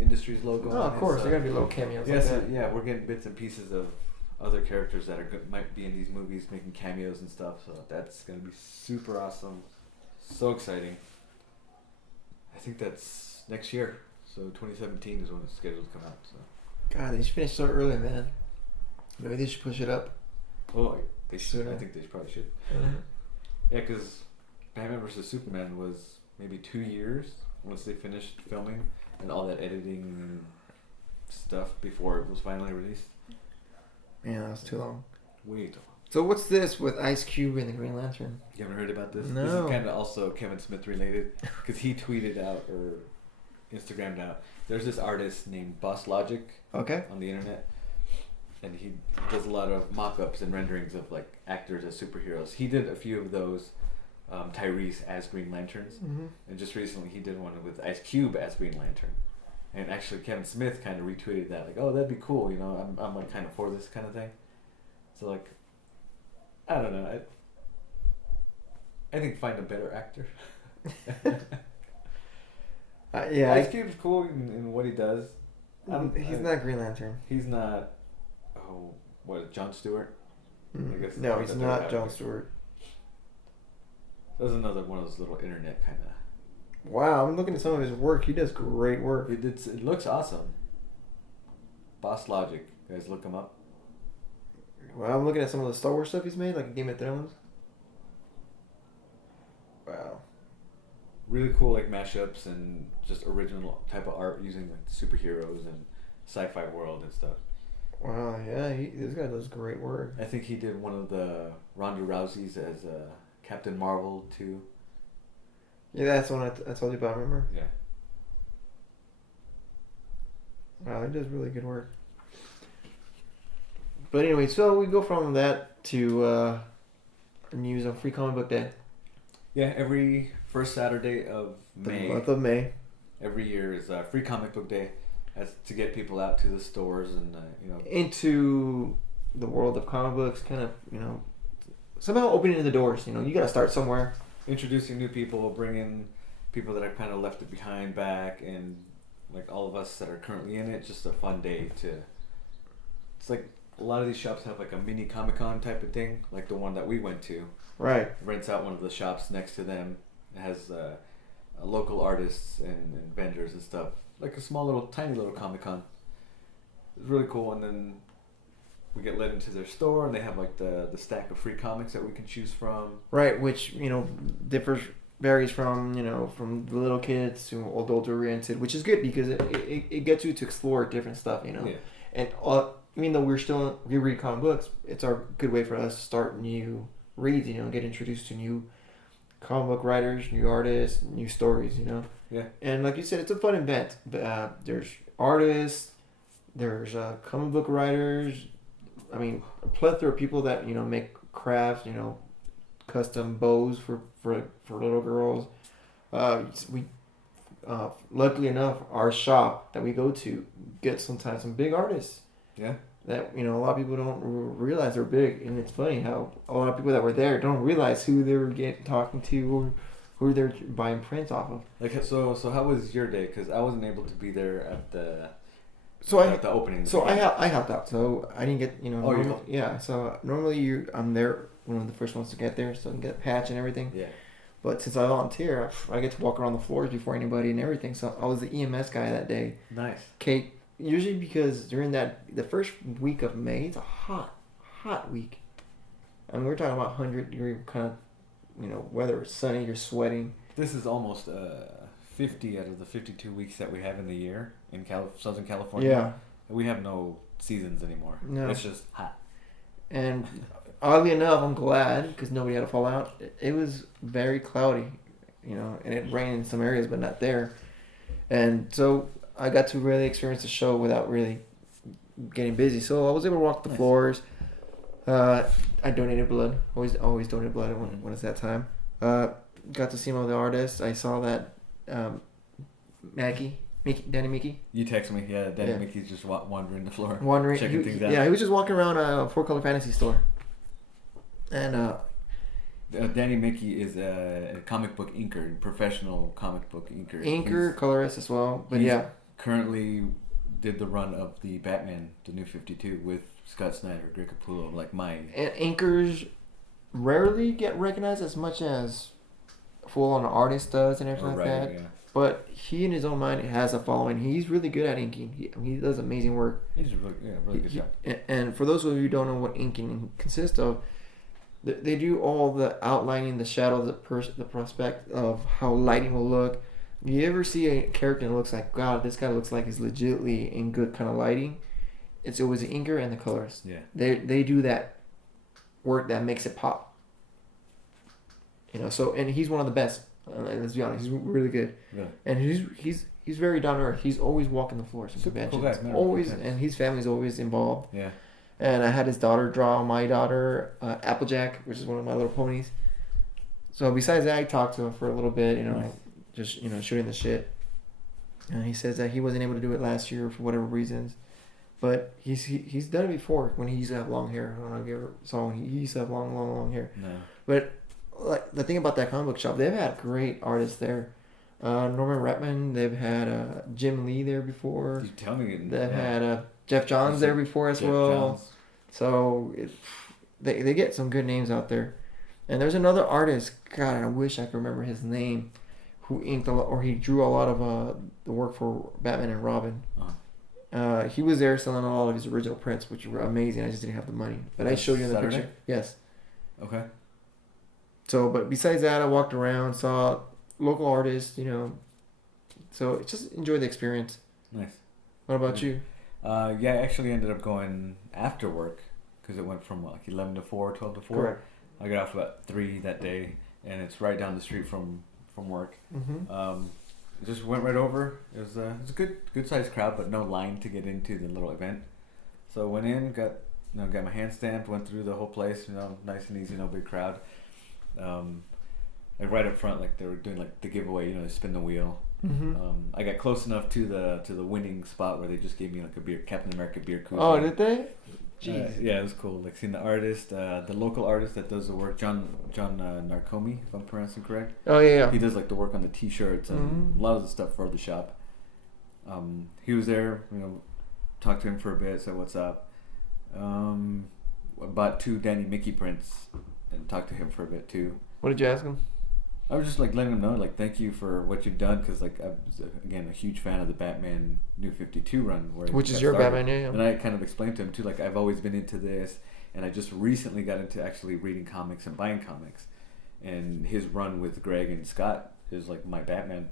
Industries logo. Oh, of course, there gotta be little cameos. Yeah, like that. Yeah, we're getting bits and pieces of other characters that might be in these movies making cameos and stuff. So that's gonna be super awesome. So exciting. I think that's next year. So 2017 is when it's scheduled to come out. So. God, they should finish so early, man. Maybe they should push it up. Oh, they should. I think they probably should. Mm-hmm. Yeah, because Batman vs Superman was maybe 2 years once they finished filming and all that editing and stuff before it was finally released. Man, that was too long. Way too long. So what's this with Ice Cube and the Green Lantern? You haven't heard about this? No. This is kind of also Kevin Smith related because he tweeted out or Instagrammed out. There's this artist named Boss Logic on the internet, and he does a lot of mock-ups and renderings of like actors as superheroes. He did a few of those, Tyrese as Green Lanterns, and just recently he did one with Ice Cube as Green Lantern. And actually Kevin Smith kind of retweeted that, like, oh, that'd be cool, I'm like kind of for this kind of thing. So like, I don't know, I think find a better actor. Yeah, Ice Cube's cool in what he does. He's not Green Lantern. He's not. Oh, what? John Stewart? I guess no, he's not John Stewart. That's another one of those little internet kind of. Wow, I'm looking at some of his work. He does great work. It looks awesome. Boss Logic, guys, look him up. Well, I'm looking at some of the Star Wars stuff he's made, like Game of Thrones. Wow. really cool like mashups and just original type of art using like superheroes and sci-fi world and stuff. Wow, yeah, this guy does great work. I think he did one of the Ronda Rousey's as Captain Marvel too. Yeah, that's the one I told you about, remember? Yeah. Wow, he does really good work. But anyway, so we go from that to news on Free Comic Book Day. Yeah, every first Saturday of May. The month of May. Every year is Free Comic Book Day. That's to get people out to the stores and into the world of comic books, kind of somehow opening the doors. You got to start somewhere. Introducing new people, bringing people that have kind of left it behind back, and like all of us that are currently in it. Just a fun day to. It's like a lot of these shops have like a mini Comic-Con type of thing, like the one that we went to. Right. Rents out one of the shops next to them. It has local artists and vendors and stuff. Like a small little, tiny little Comic-Con. It's really cool, and then we get led into their store, and they have like the stack of free comics that we can choose from. Right, which varies from from the little kids to adult oriented, which is good because it gets you to explore different stuff. Yeah. And even though we read comic books, it's a good way for us to start new reads. Get introduced to new comic book writers, new artists, new stories. Yeah. And like you said, it's a fun event. There's artists, there's comic book writers. I mean, a plethora of people that make crafts. Custom bows for little girls. We luckily enough, our shop that we go to gets sometimes some big artists. Yeah. That a lot of people don't realize they're big, and it's funny how a lot of people that were there don't realize who they were talking to or who they're buying prints off of. Like so how was your day? Because I wasn't able to be there at the. At the opening. So I helped out. So I didn't get you yeah. So normally I'm there one of the first ones to get there, so I can get a patch and everything. Yeah. But since I volunteer, I get to walk around the floors before anybody and everything. So I was the EMS guy that day. Nice. Kate, usually because during the first week of May, it's a hot week. I mean, we're talking about 100-degree kind of weather. It's sunny, you're sweating. This is almost 50 out of the 52 weeks that we have in the year in Southern California. Yeah. We have no seasons anymore. No. It's just hot. And oddly enough, I'm glad because nobody had to fall out. It was very cloudy, and it rained in some areas, but not there. And so I got to really experience the show without really getting busy. So I was able to walk the floors. I donated blood. Always donate blood when it's that time. Got to see some of the artists. I saw that Danny Mickey. You text me, yeah. Danny Mickey's just wandering the floor, checking things out. Yeah, he was just walking around a 4-color fantasy store. And Danny Mickey is a comic book inker, professional comic book inker. Colorist as well, but currently did the run of the Batman, the New 52, with Scott Snyder, Greg Capullo, like mine. And inkers rarely get recognized as much as a full-on artist does and everything like that. Yeah. But he, in his own mind, has a following. He's really good at inking. He does amazing work. He's really good job. And for those of you who don't know what inking consists of, they do all the outlining, the shadow, the prospect of how lighting will look. You ever see a character that looks like, God, this guy looks like he's legitimately in good kind of lighting? It's always the inker and the colorist. Yeah. They do that work that makes it pop. So, and he's one of the best. Let's be honest, he's really good. Yeah. And he's very down to earth. He's always walking the floors of conventions. Cool guy, always, and his family's always involved. Yeah. And I had his daughter draw my daughter Applejack, which is one of my little ponies. So besides that, I talked to him for a little bit, just shooting the shit. And he says that he wasn't able to do it last year for whatever reasons, but he's done it before when he used to have long hair. I don't know if you ever saw when he used to have long hair. No. But like the thing about that comic book shop, they've had great artists there. Norman Redman, they've had Jim Lee there before. You tell me. They've had Jeff Johns there before as well. Johns. So they get some good names out there. And there's another artist, God, I wish I could remember his name, who inked a lot, or he drew a lot of the work for Batman and Robin. Uh-huh. He was there selling a lot of his original prints, which were amazing. I just didn't have the money. But I showed you in the picture. Yes. Okay. So, but besides that, I walked around, saw local artists, you know. So just enjoy the experience. Nice. What about you? Yeah, I actually ended up going after work because it went from like 11 to 4, 12 to 4. Correct. I got off about 3 that day, and it's right down the street from work. Mm-hmm. Just went right over. It was a good sized crowd, but no line to get into the little event. So went in, got my hand stamped, went through the whole place. Nice and easy, no big crowd. Like right up front, like they were doing like the giveaway. They spin the wheel. Mm-hmm. I got close enough to the winning spot where they just gave me like a Captain America beer cooler. Oh, did they? Jeez. Yeah, it was cool. Like seeing the artist, the local artist that does the work, John Narcomi, if I'm pronouncing correct. Oh yeah. He does like the work on the T-shirts and a lot of the stuff for the shop. He was there. Talked to him for a bit. Said what's up. Bought 2 Danny Mickey prints and talked to him for a bit too. What did you ask him? I was just like letting him know, like, thank you for what you've done, because like I was again a huge fan of the Batman New 52 run, which is your started. Batman, yeah. And I kind of explained to him too, like I've always been into this, and I just recently got into actually reading comics and buying comics, and his run with Greg and Scott is like my Batman,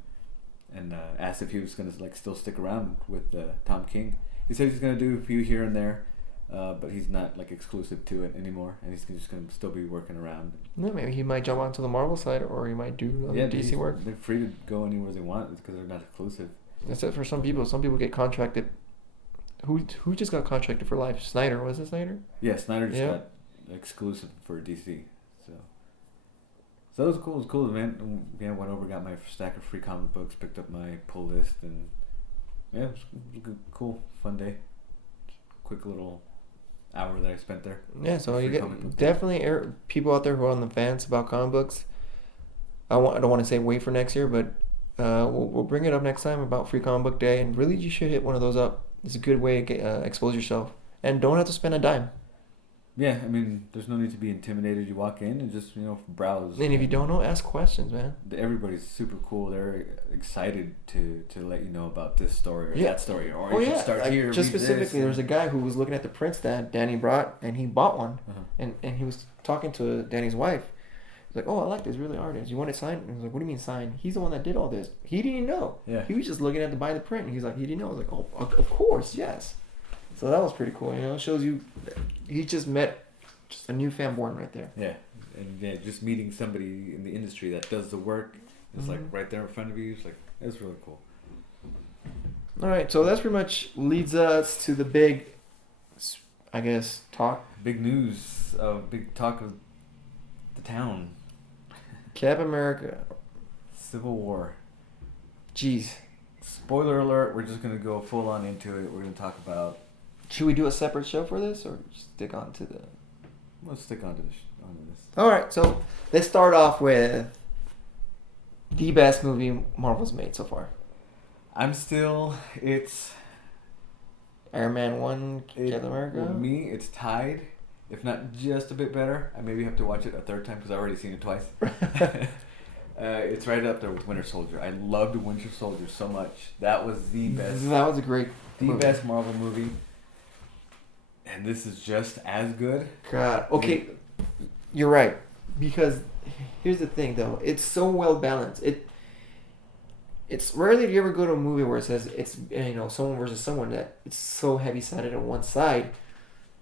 and asked if he was gonna like still stick around with Tom King. He said he's gonna do a few here and there. But he's not like exclusive to it anymore, and he's just gonna still be working around. No, maybe he might jump onto the Marvel side, or he might do DC work. They're free to go anywhere they want because they're not exclusive. That's it for some people. Some people get contracted. Who just got contracted for life? Snyder, was it Snyder? Yeah, Snyder just got exclusive for DC. So it was cool. It was cool, man. Yeah, went over, got my stack of free comic books, picked up my pull list, and yeah, it was a good, cool, fun day. Quick little hour that I spent there. Yeah, so you get definitely people out there who are on the fence about comic books. I don't want to say wait for next year, but we'll bring it up next time about Free Comic Book Day, and really you should hit one of those up. It's a good way to expose yourself, and don't have to spend a dime. Yeah, I mean, there's no need to be intimidated. You walk in and just browse. And if you don't know, ask questions, man. Everybody's super cool. They're excited to let you know about this story or that story, or you should start here. Just specifically, there was a guy who was looking at the prints that Danny brought, and he bought one, and he was talking to Danny's wife. He's like, "Oh, I like this, really artist. You want it signed?" And I was like, "What do you mean signed? He's the one that did all this. He didn't know. Yeah. He was just looking at buy the print. And he's like, he didn't know." I was like, "Oh, of course, yes." So that was pretty cool. It shows you he just met just a new fan born right there. Yeah, and just meeting somebody in the industry that does the work. It's like right there in front of you. It's like, it's really cool. All right, so that's pretty much leads us to the big, I guess, talk. Big news, big talk of the town. Captain America. Civil War. Jeez. Spoiler alert, we're just going to go full on into it. We're going to talk about... Should we do a separate show for this, or stick on to the... Let's stick on to this. All right, so let's start off with the best movie Marvel's made so far. It's Iron Man 1, Captain America. For me, it's tied, if not just a bit better. I maybe have to watch it a third time because I've already seen it twice. It's right up there with Winter Soldier. I loved Winter Soldier so much. That was the best. That was a great movie. Best Marvel movie. And this is just as good. God. Okay, you're right. Because here's the thing, though. It's so well balanced. It's rarely do you ever go to a movie where it says it's someone versus someone that it's so heavy-sided on one side.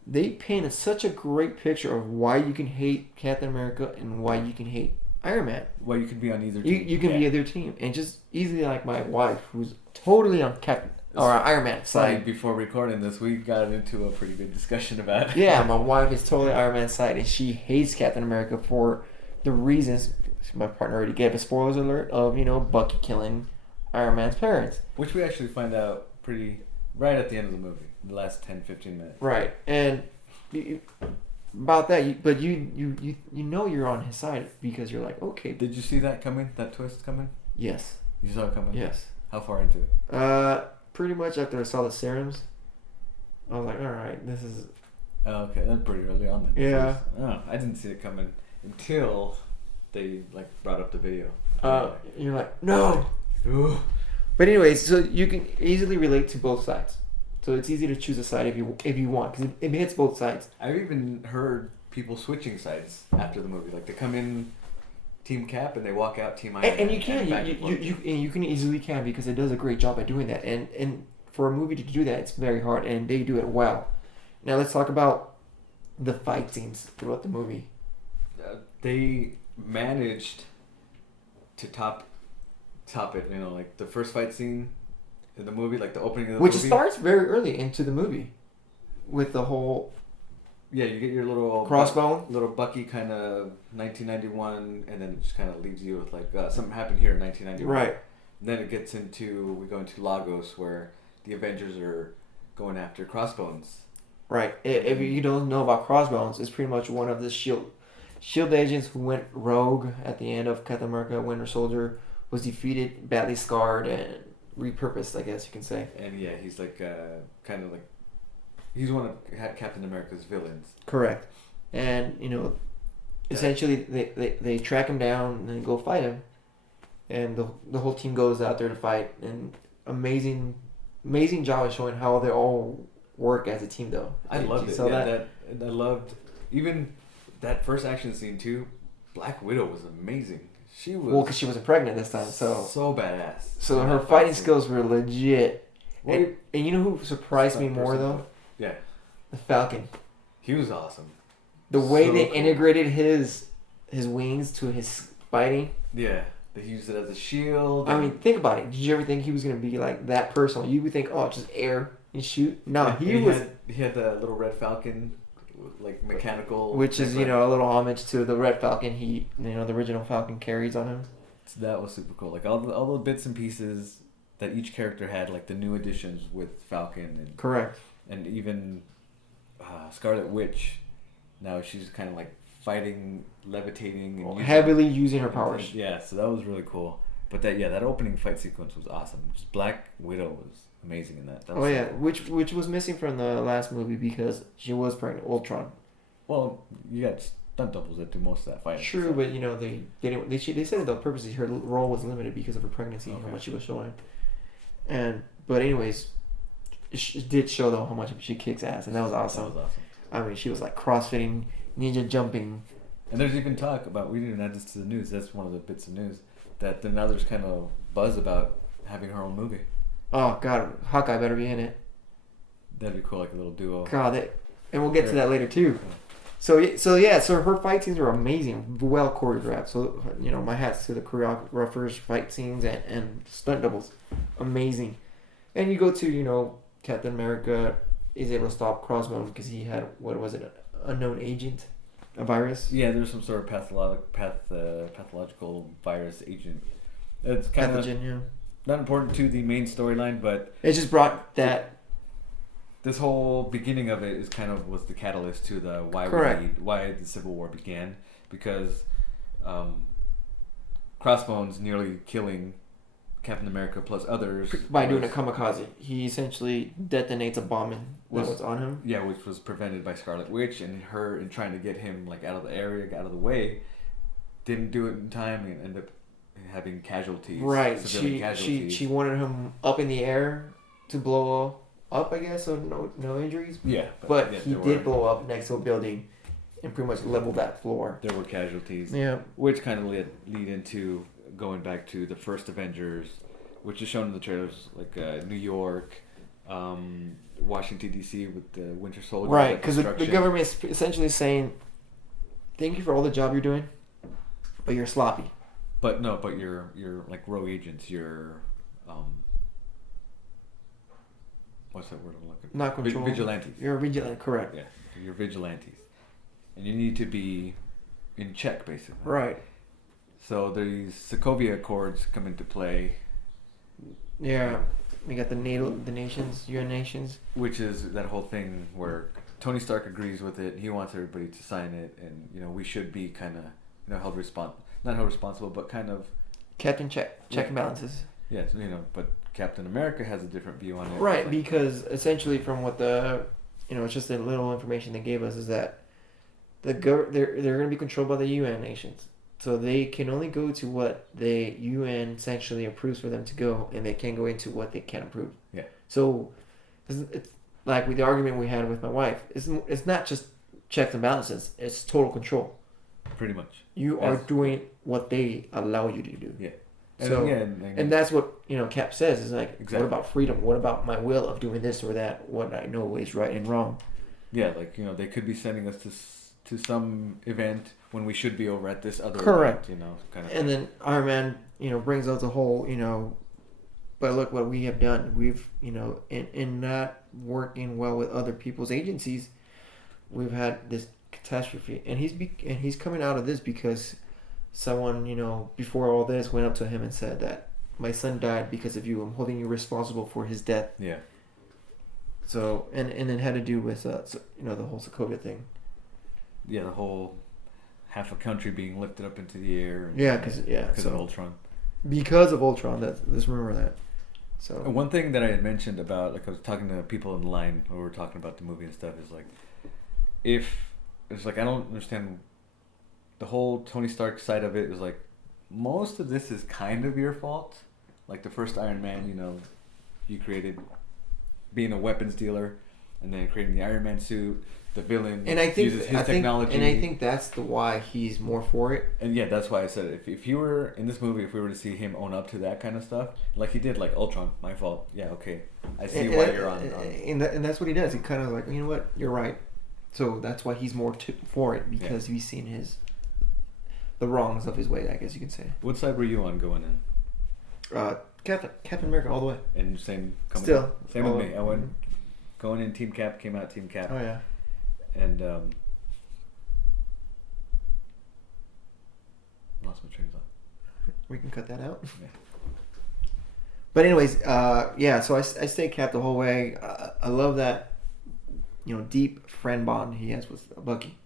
They painted such a great picture of why you can hate Captain America and why you can hate Iron Man. Why you can be on either team. You can be either team. And just easily like my wife, who's totally on Captain or Iron Man side. Before recording this, we got into a pretty good discussion about it. Yeah, my wife is totally Iron Man side, and she hates Captain America for the reasons my partner already gave a spoilers alert of, Bucky killing Iron Man's parents. Which we actually find out right at the end of the movie, the last 10-15 minutes. Right, and about that, but you you're on his side because you're like, okay. Did you see that coming? That twist coming? Yes. You saw it coming? Yes. How far into it? Pretty much after I saw the serums, I was like, all right, this is... Oh, okay, that's pretty early on then. Yeah. I didn't see it coming until they brought up the video. You're like, no! Ooh. But anyways, so you can easily relate to both sides. So it's easy to choose a side if you want, because it hits both sides. I've even heard people switching sides after the movie. Like, they come in Team Cap, and they walk out Team Iron Man. And you can easily can, because it does a great job at doing that. And for a movie to do that, it's very hard, and they do it well. Now let's talk about the fight scenes throughout the movie. They managed to top it. You know, like the first fight scene in the movie, like the opening of the movie. Which starts very early into the movie with the whole... Yeah, you get your little... crossbone. Little Bucky kind of 1991, and then it just kind of leaves you with like, something happened here in 1991. Right. And then it gets into... We go into Lagos, where the Avengers are going after Crossbones. Right. If you don't know about Crossbones, it's pretty much one of the Shield agents who went rogue at the end of Captain America: Winter Soldier, was defeated, badly scarred, and repurposed, I guess you can say. And yeah, he's like kind of like, he's one of Captain America's villains. Correct. And essentially they track him down and then go fight him, and the whole team goes out there to fight. And amazing job of showing how they all work as a team, though. I loved it. Yeah, I loved even that first action scene too. Black Widow was amazing. She was because she wasn't pregnant this time, so badass. So her fighting skills were legit. And you know who surprised me more though? Yeah, the Falcon. He was awesome. The way they integrated his wings to his fighting. Yeah, they used it as a shield. I mean, think about it. Did you ever think he was gonna be like that personal? You would think, oh, just air and shoot. No, he had the little red Falcon, like mechanical, which is a little homage to the red Falcon the original Falcon carries on him. So that was super cool. Like all the bits and pieces that each character had, like the new additions with Falcon and correct, and even Scarlet Witch. Now she's kind of like fighting, levitating, and heavily using her powers. Yeah, so that was really cool. But that opening fight sequence was awesome. Just Black Widow was amazing in that. Which was missing from the last movie because she was pregnant. Ultron. Well, you got stunt doubles that do most of that fighting. True, so. But they didn't. They said it though purposely. Her role was limited because of her pregnancy and how much she was showing. But anyways, it did show though how much she kicks ass, and that was awesome. That was awesome. I mean, she was like crossfitting, ninja jumping. And there's even talk about, we didn't add this to the news. That's one of the bits of news that now there's kind of buzz about having her own movie. Oh God, Hawkeye better be in it. That'd be cool, like a little duo. God, and we'll get to that later too. Yeah. So her fight scenes are amazing, well choreographed. So my hats to the choreographers, fight scenes, and stunt doubles, amazing. And you go to Captain America is able to stop Crossbones because he had unknown agent, a virus. Yeah, there's some sort of pathological virus agent. It's kind of not important to the main storyline, but it just brought that. This whole beginning of it was the catalyst to the why the Civil War began, because Crossbones nearly killing Captain America plus others by doing a kamikaze. He essentially detonates a bomb that was on him. Yeah, which was prevented by Scarlet Witch, and her in trying to get him like out of the area, out of the way, didn't do it in time and ended up having casualties. Right. She wanted him up in the air to blow up, I guess, so no injuries. Yeah. But he did blow up next to a building and pretty much leveled that floor. There were casualties. Yeah. Which kind of lead into going back to the first Avengers, which is shown in the trailers, like New York, Washington D.C. with the Winter Soldier. Right, because the government is essentially saying, "Thank you for all the job you're doing, but you're sloppy." But you're like rogue agents. You're what's that word I'm looking for? Not control. Vigilantes. You're a vigilante, correct? Yeah, you're vigilantes, and you need to be in check, basically. Right. So these Sokovia Accords come into play. Yeah, we got the nations, UN nations. Which is that whole thing where Tony Stark agrees with it. He wants everybody to sign it, and we should be kind of not held responsible, but kind of kept in check and balances. Yes, but Captain America has a different view on it. Right, because essentially from what it's just a little information they gave us is that they're going to be controlled by the UN nations. So they can only go to what the UN essentially approves for them to go, and they can't go into what they can't approve. Yeah. So it's like with the argument we had with my wife. It's not just checks and balances. It's total control. Pretty much. You are doing what they allow you to do. Yeah. So, and that's what, Cap says, is like, exactly. What about freedom? What about my will of doing this or that? What I know is right and wrong. Yeah, like, they could be sending us to some event when we should be over at this other Correct. event, kind of. And then Iron Man, brings out the whole, but look what we have done. We've, in not working well with other people's agencies, we've had this catastrophe. And he's coming out of this because someone, before all this went up to him and said that my son died because of you. I'm holding you responsible for his death. Yeah. So, and then had to do with, the whole Sokovia thing. Yeah, the whole half a country being lifted up into the air. Because of Ultron. Because of Ultron, let's remember that. So one thing that I had mentioned about, like, I was talking to people in the line when we were talking about the movie and stuff, is like, I don't understand the whole Tony Stark side of it. Is like, most of this is kind of your fault. Like the first Iron Man, you created being a weapons dealer, and then creating the Iron Man suit. The villain uses his technology. And I think that's why he's more for it. And yeah, that's why I said if you were in this movie, if we were to see him own up to that kind of stuff, like he did, like Ultron, my fault. Yeah, okay, I see why you're on. And that's what he does. He kind of like, you know what, you're right. So that's why he's more for it, because he's seen the wrongs of his way, I guess you could say. What side were you on going in? Captain America all the way. And same with me. I went going in Team Cap, came out Team Cap. Oh yeah. And lost my train of thought. We can cut that out. Yeah. But anyways, so I stay Cap the whole way. I love that, deep friend bond he has with Bucky.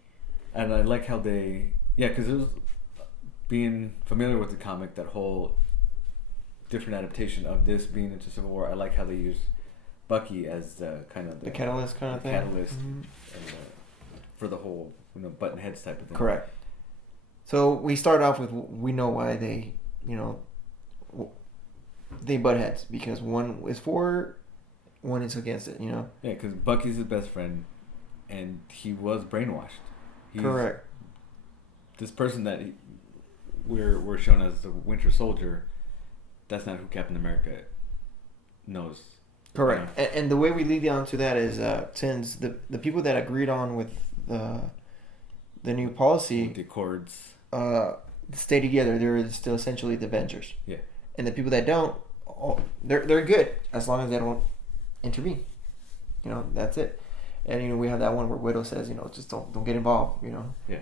And I like how because it was being familiar with the comic, that whole different adaptation of this being into Civil War. I like how they use Bucky as the kind of the catalyst kind of thing. Catalyst. Mm-hmm. And, for the whole, button heads type of thing. Correct. So we start off with, we know why they, they butt heads, because one is for, one is against it, Yeah, because Bucky's his best friend, and he was brainwashed. Correct. This person that we're shown as the Winter Soldier, that's not who Captain America knows. Correct. And the way we lead on to that is, since the people that agreed on with the new policy, with the Accords, stay together. They're still essentially the Avengers. Yeah. And the people that don't, they're good as long as they don't intervene. That's it. And we have that one where Widow says, just don't get involved. Yeah.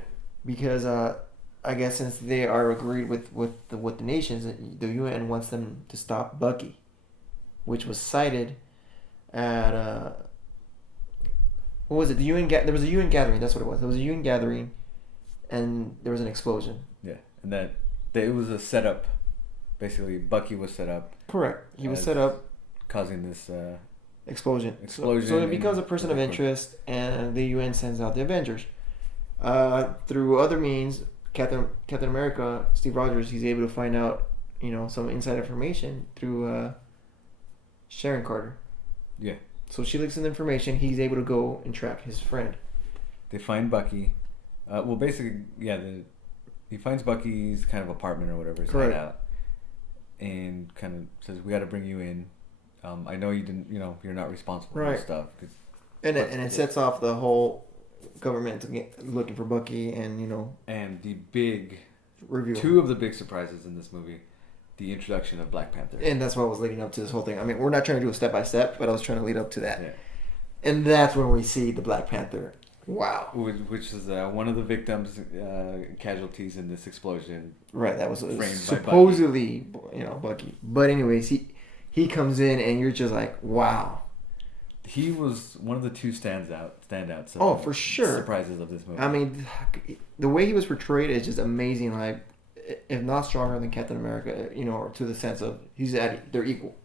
Because I guess since they are agreed with the nations, the UN wants them to stop Bucky, which was cited at what was it? The UN there was a UN gathering. That's what it was. There was a UN gathering, and there was an explosion. Yeah, and that it was a setup. Basically, Bucky was set up. Correct. He was set up, causing this explosion. So it becomes a person of interest, and the UN sends out the Avengers. Through other means, Captain America, Steve Rogers, he's able to find out, some inside information through Sharon Carter. Yeah. So she leaks in the information. He's able to go and track his friend. They find Bucky. Basically, he finds Bucky's kind of apartment or whatever. His hideout, and kind of says, "We got to bring you in. I know you didn't. You're not responsible for this stuff." And it sets off the whole government looking for Bucky, and And the big reveal. Two of the big surprises in this movie. The introduction of Black Panther. And that's what was leading up to this whole thing. I mean, we're not trying to do a step-by-step, but I was trying to lead up to that. Yeah. And that's when we see the Black Panther. Wow. Which is one of the victims, casualties in this explosion. Right, that was supposedly, Bucky. But anyways, he comes in, and you're just like, wow. He was one of the two standouts. Oh, for sure. Surprises of this movie. I mean, the way he was portrayed is just amazing. Like, if not stronger than Captain America, or to the sense of they're equal.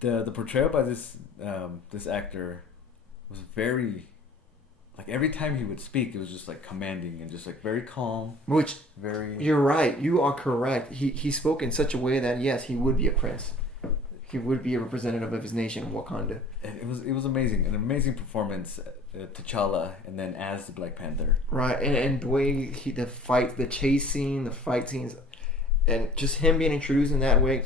The portrayal by this actor was very, like, every time he would speak, it was just like commanding and just like very calm. You're right. You are correct. He spoke in such a way that yes, he would be a prince. He would be a representative of his nation, Wakanda. And it was amazing, an amazing performance. T'Challa and then as the Black Panther. Right, and the way the chase scene, the fight scenes, and just him being introduced in that way.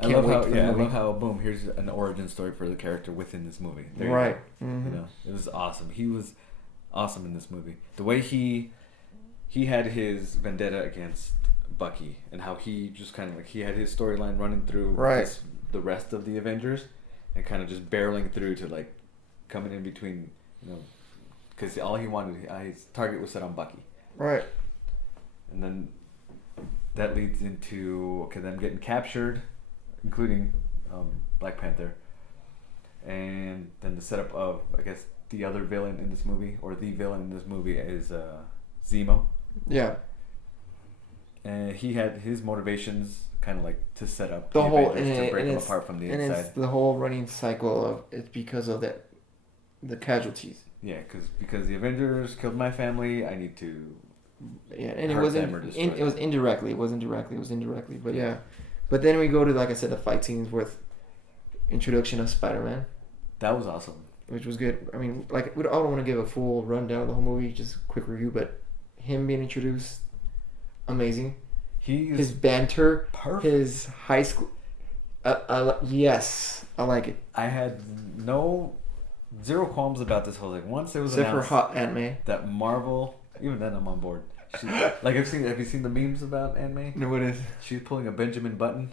I love how boom, here's an origin story for the character within this movie. Right. Mm-hmm. You know, it was awesome. He was awesome in this movie. The way he had his vendetta against Bucky and how he just kind of like he had his storyline running through the rest of the Avengers and kind of just barreling through to like coming in between, you know, because all he wanted, his target was set on Bucky. Right. And then that leads into them getting captured, including Black Panther, and then the setup of, I guess, the other villain in this movie, or the villain in this movie is Zemo. Yeah. And he had his motivations kind of like to set up the whole Avengers, to break them apart from the inside. And it's the whole running cycle of it's because of the casualties. Yeah, because the Avengers killed my family, I need to. Yeah, and it was indirectly. It wasn't directly. It was indirectly. But yeah, but then we go to, like I said, the fight scenes with introduction of Spider-Man. That was awesome. Which was good. I mean, like, I don't want to give a full rundown of the whole movie, just a quick review, but him being introduced, amazing. His banter, perfect. His high school. Yes, I like it. I had zero qualms about this whole thing. Once it was except announced for hot Aunt May, that Marvel, even then I'm on board. Have you seen the memes about Aunt May? No, what is? She's pulling a Benjamin Button.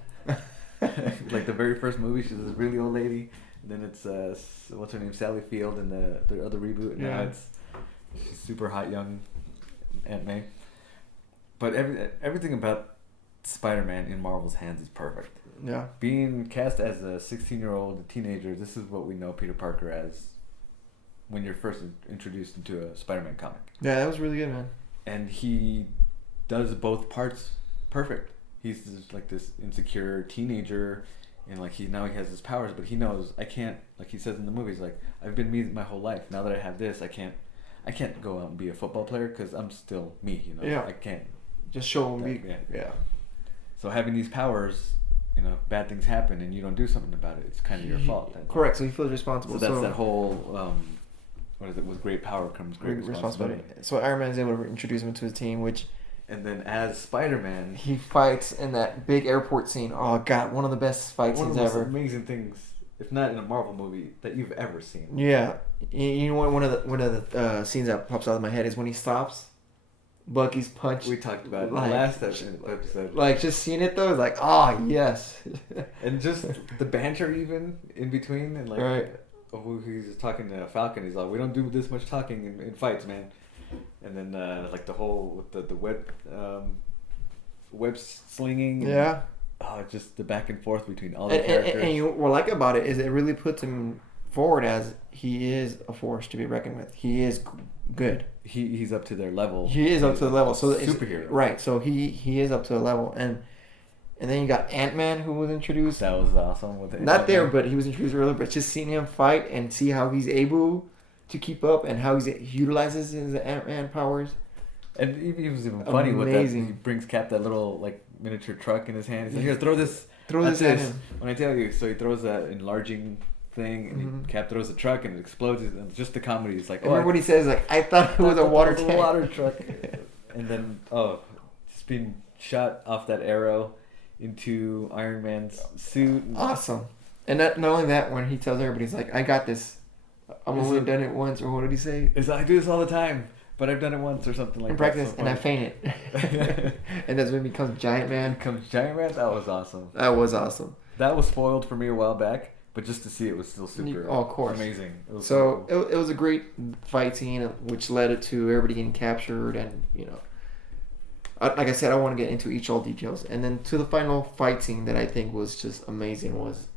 Like the very first movie, she's this really old lady. And then it's what's her name, Sally Field, in the other reboot. And now she's super hot young Aunt May. But everything about Spider-Man in Marvel's hands is perfect. Yeah. Being cast as a 16-year-old teenager, this is what we know Peter Parker as when you're first introduced into a Spider-Man comic. Yeah, that was really good, man. And he does both parts perfect. He's just like this insecure teenager, and like he has his powers, but he knows I can't. Like he says in the movies, like I've been me my whole life. Now that I have this, I can't go out and be a football player because I'm still me. You know, yeah. I can't just show me. Yeah. So having these powers, you know, bad things happen, and you don't do something about it. It's kind of your fault. Correct. So he feels responsible. So that's that whole. What is it? With great power comes great responsibility. So Iron Man's able to introduce him to his team, which. And then as Spider-Man, he fights in that big airport scene. Oh God, one of the best fight scenes ever. One of the most amazing things, if not in a Marvel movie, that you've ever seen. Yeah, you know what? One of the scenes that pops out of my head is when he stops Bucky's punch. We talked about it in the last episode. Like just seeing it though, like yes. And just the banter even in between, and like right. He's talking to Falcon. He's like, "We don't do this much talking in fights, man." And then like the whole with the web slinging. Yeah. Just the back and forth between all the characters. And what I like about it is it really puts him forward as he is a force to be reckoned with. He is good. He's up to their level. He is up to the level. So superhero. Right. So he is up to the level, and then you got Ant-Man who was introduced. That was awesome. Not there, but he was introduced earlier. But just seeing him fight and see how he's able to keep up and how he utilizes his Ant-Man powers. And it was even funny with that. He brings Cap that little like miniature truck in his hand. He's like, "Here, throw this at him." When I tell you, so he throws that enlarging thing, and Cap throws the truck, and it explodes. And just the comedy is like, remember what he says? Like, I thought it was a water tank. A water truck. And then just being shot off that arrow into Iron Man's suit. Awesome. And not only that, when he tells everybody, he's like, "I got this. I've only done it once," or what did he say? It's like, I do this all the time, but I've done it once or something like that. In practice, and I fainted. And that's when he becomes Giant Man. That was awesome. That was awesome. That was spoiled for me a while back, but just to see it was still super of course. Amazing. It was so cool. It was a great fight scene, which led it to everybody getting captured, and like I said, I want to get into all details. And then to the final fight scene that I think was just amazing was...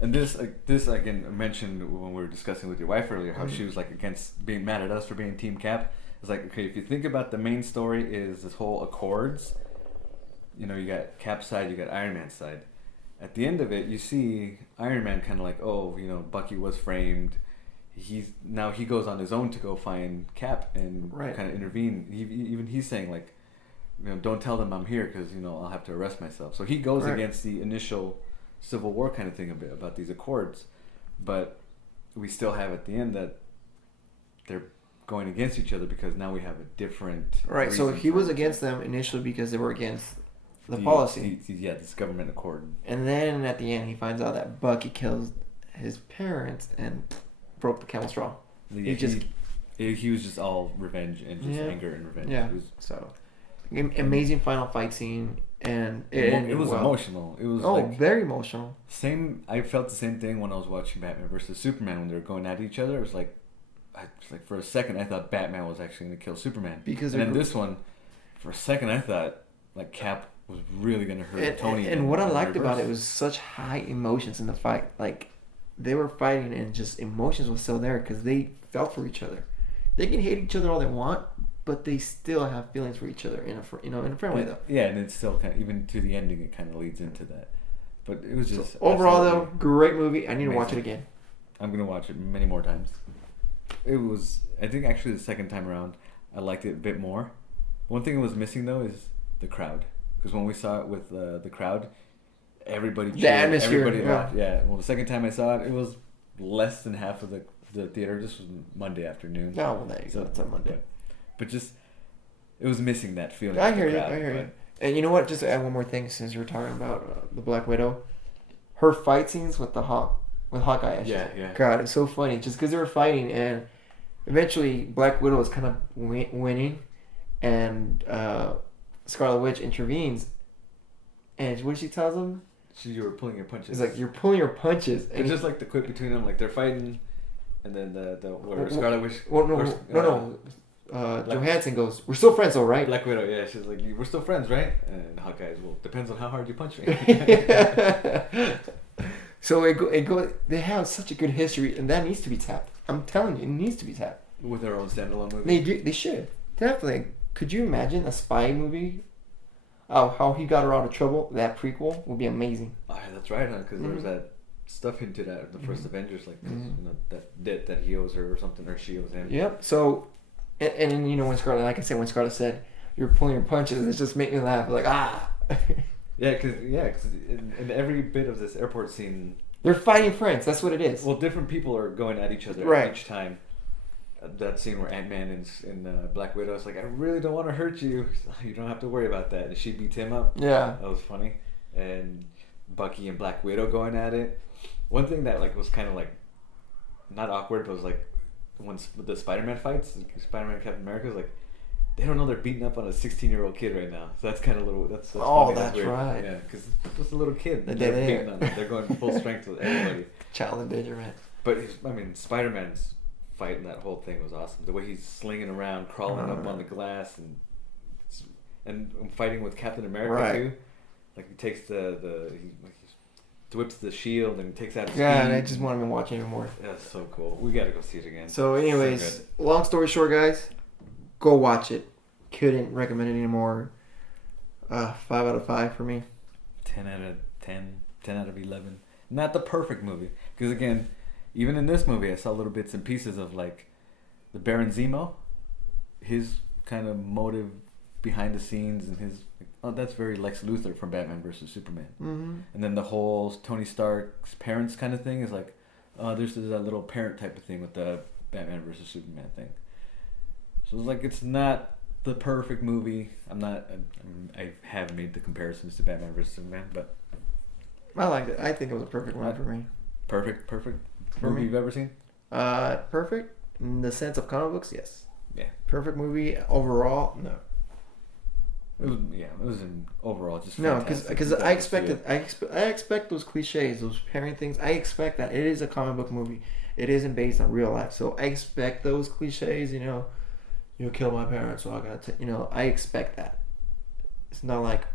And this again, I mentioned when we were discussing with your wife earlier, how she was like against being mad at us for being Team Cap. It's like, okay, if you think about the main story is this whole Accords, you got Cap's side, you got Iron Man's side. At the end of it, you see Iron Man kind of like, Bucky was framed. He goes on his own to go find Cap and kind of intervene. He's saying like, don't tell them I'm here because I'll have to arrest myself. So he goes against the initial Civil War kind of thing about these Accords, but we still have at the end that they're going against each other because now we have a different. Right. So he was against them initially because they were against the policy. This government accord. And then at the end, he finds out that Bucky kills his parents and broke the camel's straw. Yeah, he was just all revenge and just anger and revenge. Yeah. So amazing final fight scene, and it was emotional. It was very emotional. I felt the same thing when I was watching Batman versus Superman when they were going at each other. It was like for a second I thought Batman was actually going to kill Superman. And then this one, for a second I thought like Cap was really going to hurt Tony. And what I liked about it was such high emotions in the fight. Like they were fighting and just emotions were still there because they felt for each other. They can hate each other all they want, but they still have feelings for each other in a friend way though. Yeah, and it's still kind of, even to the ending, it kind of leads into that. But it was just overall though, great movie. I need to watch it again. I'm gonna watch it many more times. It was, I think, actually the second time around, I liked it a bit more. One thing it was missing though is the crowd, because when we saw it with the crowd, everybody cheered, the atmosphere. Everybody laughed. Yeah. Well, the second time I saw it, it was less than half of the theater. This was Monday afternoon. Oh, well, there you go. That's on Monday. But just, it was missing that feeling. I hear you. And you know what? Just to add one more thing, since you're talking about the Black Widow, her fight scenes with Hawkeye. Yeah. God, it's so funny. Just because they were fighting, and eventually Black Widow is kind of winning, and Scarlet Witch intervenes, and what she tells him? You were pulling your punches. It's like you're pulling your punches. And just like the quip between them, like they're fighting. And then Scarlet Witch. No. Johansson goes, "We're still friends, though, right?" Black Widow, yeah, she's like, "We're still friends, right?" And Hawkeye's, "Well, depends on how hard you punch me." So it go. They have such a good history, and that needs to be tapped. I'm telling you, it needs to be tapped. With their own standalone movie. They should definitely. Could you imagine a spy movie? How he got her out of trouble. That prequel would be amazing. Oh, yeah, that's right, huh? Because there was that stuff hinted at the first Avengers, like that debt that he owes her or something, or she owes him. Yep. So, and then when Scarlett said, "You're pulling your punches," it just made me laugh. Like Yeah, because in every bit of this airport scene, they're fighting friends. That's what it is. Well, different people are going at each other each time. That scene where Ant-Man and Black Widow is like, "I really don't want to hurt you. You don't have to worry about that." And she beats him up. Yeah, that was funny. And Bucky and Black Widow going at it. One thing that was kind of not awkward, but was when the Spider-Man fights, Spider-Man and Captain America is they don't know they're beating up on a 16-year-old kid right now. So that's kind of that's funny. That's right. Yeah, because it's just a little kid. They're beating on them. They're going full strength with everybody. Child endangerment. But Spider-Man's fight in that whole thing was awesome. The way he's slinging around, crawling up on the glass, and fighting with Captain America too. Like he takes he whips the shield and takes out his feet. I just want to watch anymore. That's so cool. We gotta go see it again. So anyways, long story short, guys, go watch it. Couldn't recommend it anymore. 5 out of 5 for me. 10 out of 10. 10 out of 11. Not the perfect movie. Because again, even in this movie, I saw little bits and pieces of the Baron Zemo, his kind of motive behind the scenes, and his that's very Lex Luthor from Batman versus Superman. Mm-hmm. And then the whole Tony Stark's parents kind of thing is there's that little parent type of thing with the Batman versus Superman thing. So it's not the perfect movie. I have made the comparisons to Batman versus Superman, but I liked it. I think it was a perfect one for me. Perfect movie you've ever seen? Perfect in the sense of comic books, yes. Yeah. Perfect movie overall, no. It was an overall just no, because I expect those cliches, those parent things. I expect that it is a comic book movie. It isn't based on real life, so I expect those cliches. You'll kill my parents, so I gotta. I expect that. It's not like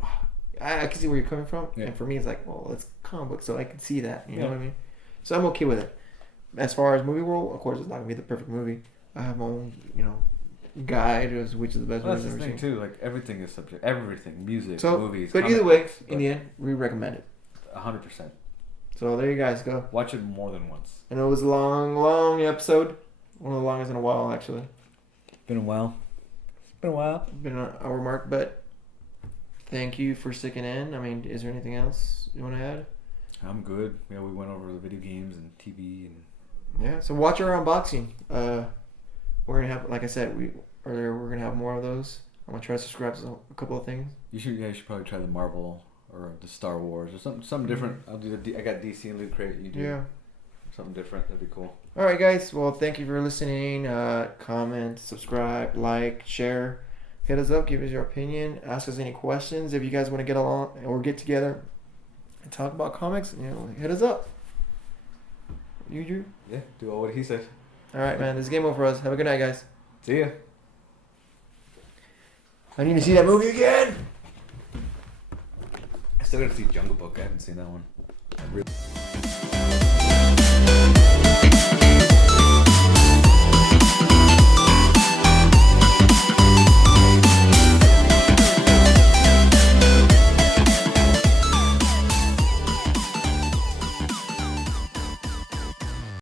I can see where you're coming from, and for me, it's it's comic book, so I can see that. You know what I mean? So I'm okay with it. As far as movie world, of course, it's not gonna be the perfect movie. I have my own, guide as which is the best movie I've ever seen. That's the thing too. Everything is subject. Everything, music, movies. But either way, in the end, we recommend it. 100%. So there you guys go. Watch it more than once. I know it was a long episode. One of the longest in a while, actually. Been a while. Been an hour mark, but thank you for sticking in. Is there anything else you want to add? I'm good. Yeah, we went over the video games and TV and. Yeah, so watch our unboxing. we're gonna have, like I said, we're gonna have more of those. I'm gonna try to subscribe to a couple of things. You should probably try the Marvel or the Star Wars or something different. I'll do I got DC and Loot Crate. You do something different. That'd be cool. All right, guys. Well, thank you for listening. Comment, subscribe, like, share. Hit us up. Give us your opinion. Ask us any questions. If you guys want to get along or get together and talk about comics, hit us up. You, Drew? Yeah, do all what he said. All right, man. This is game over for us. Have a good night, guys. See ya. I need to see that movie again. I still gotta see Jungle Book. I haven't seen that one.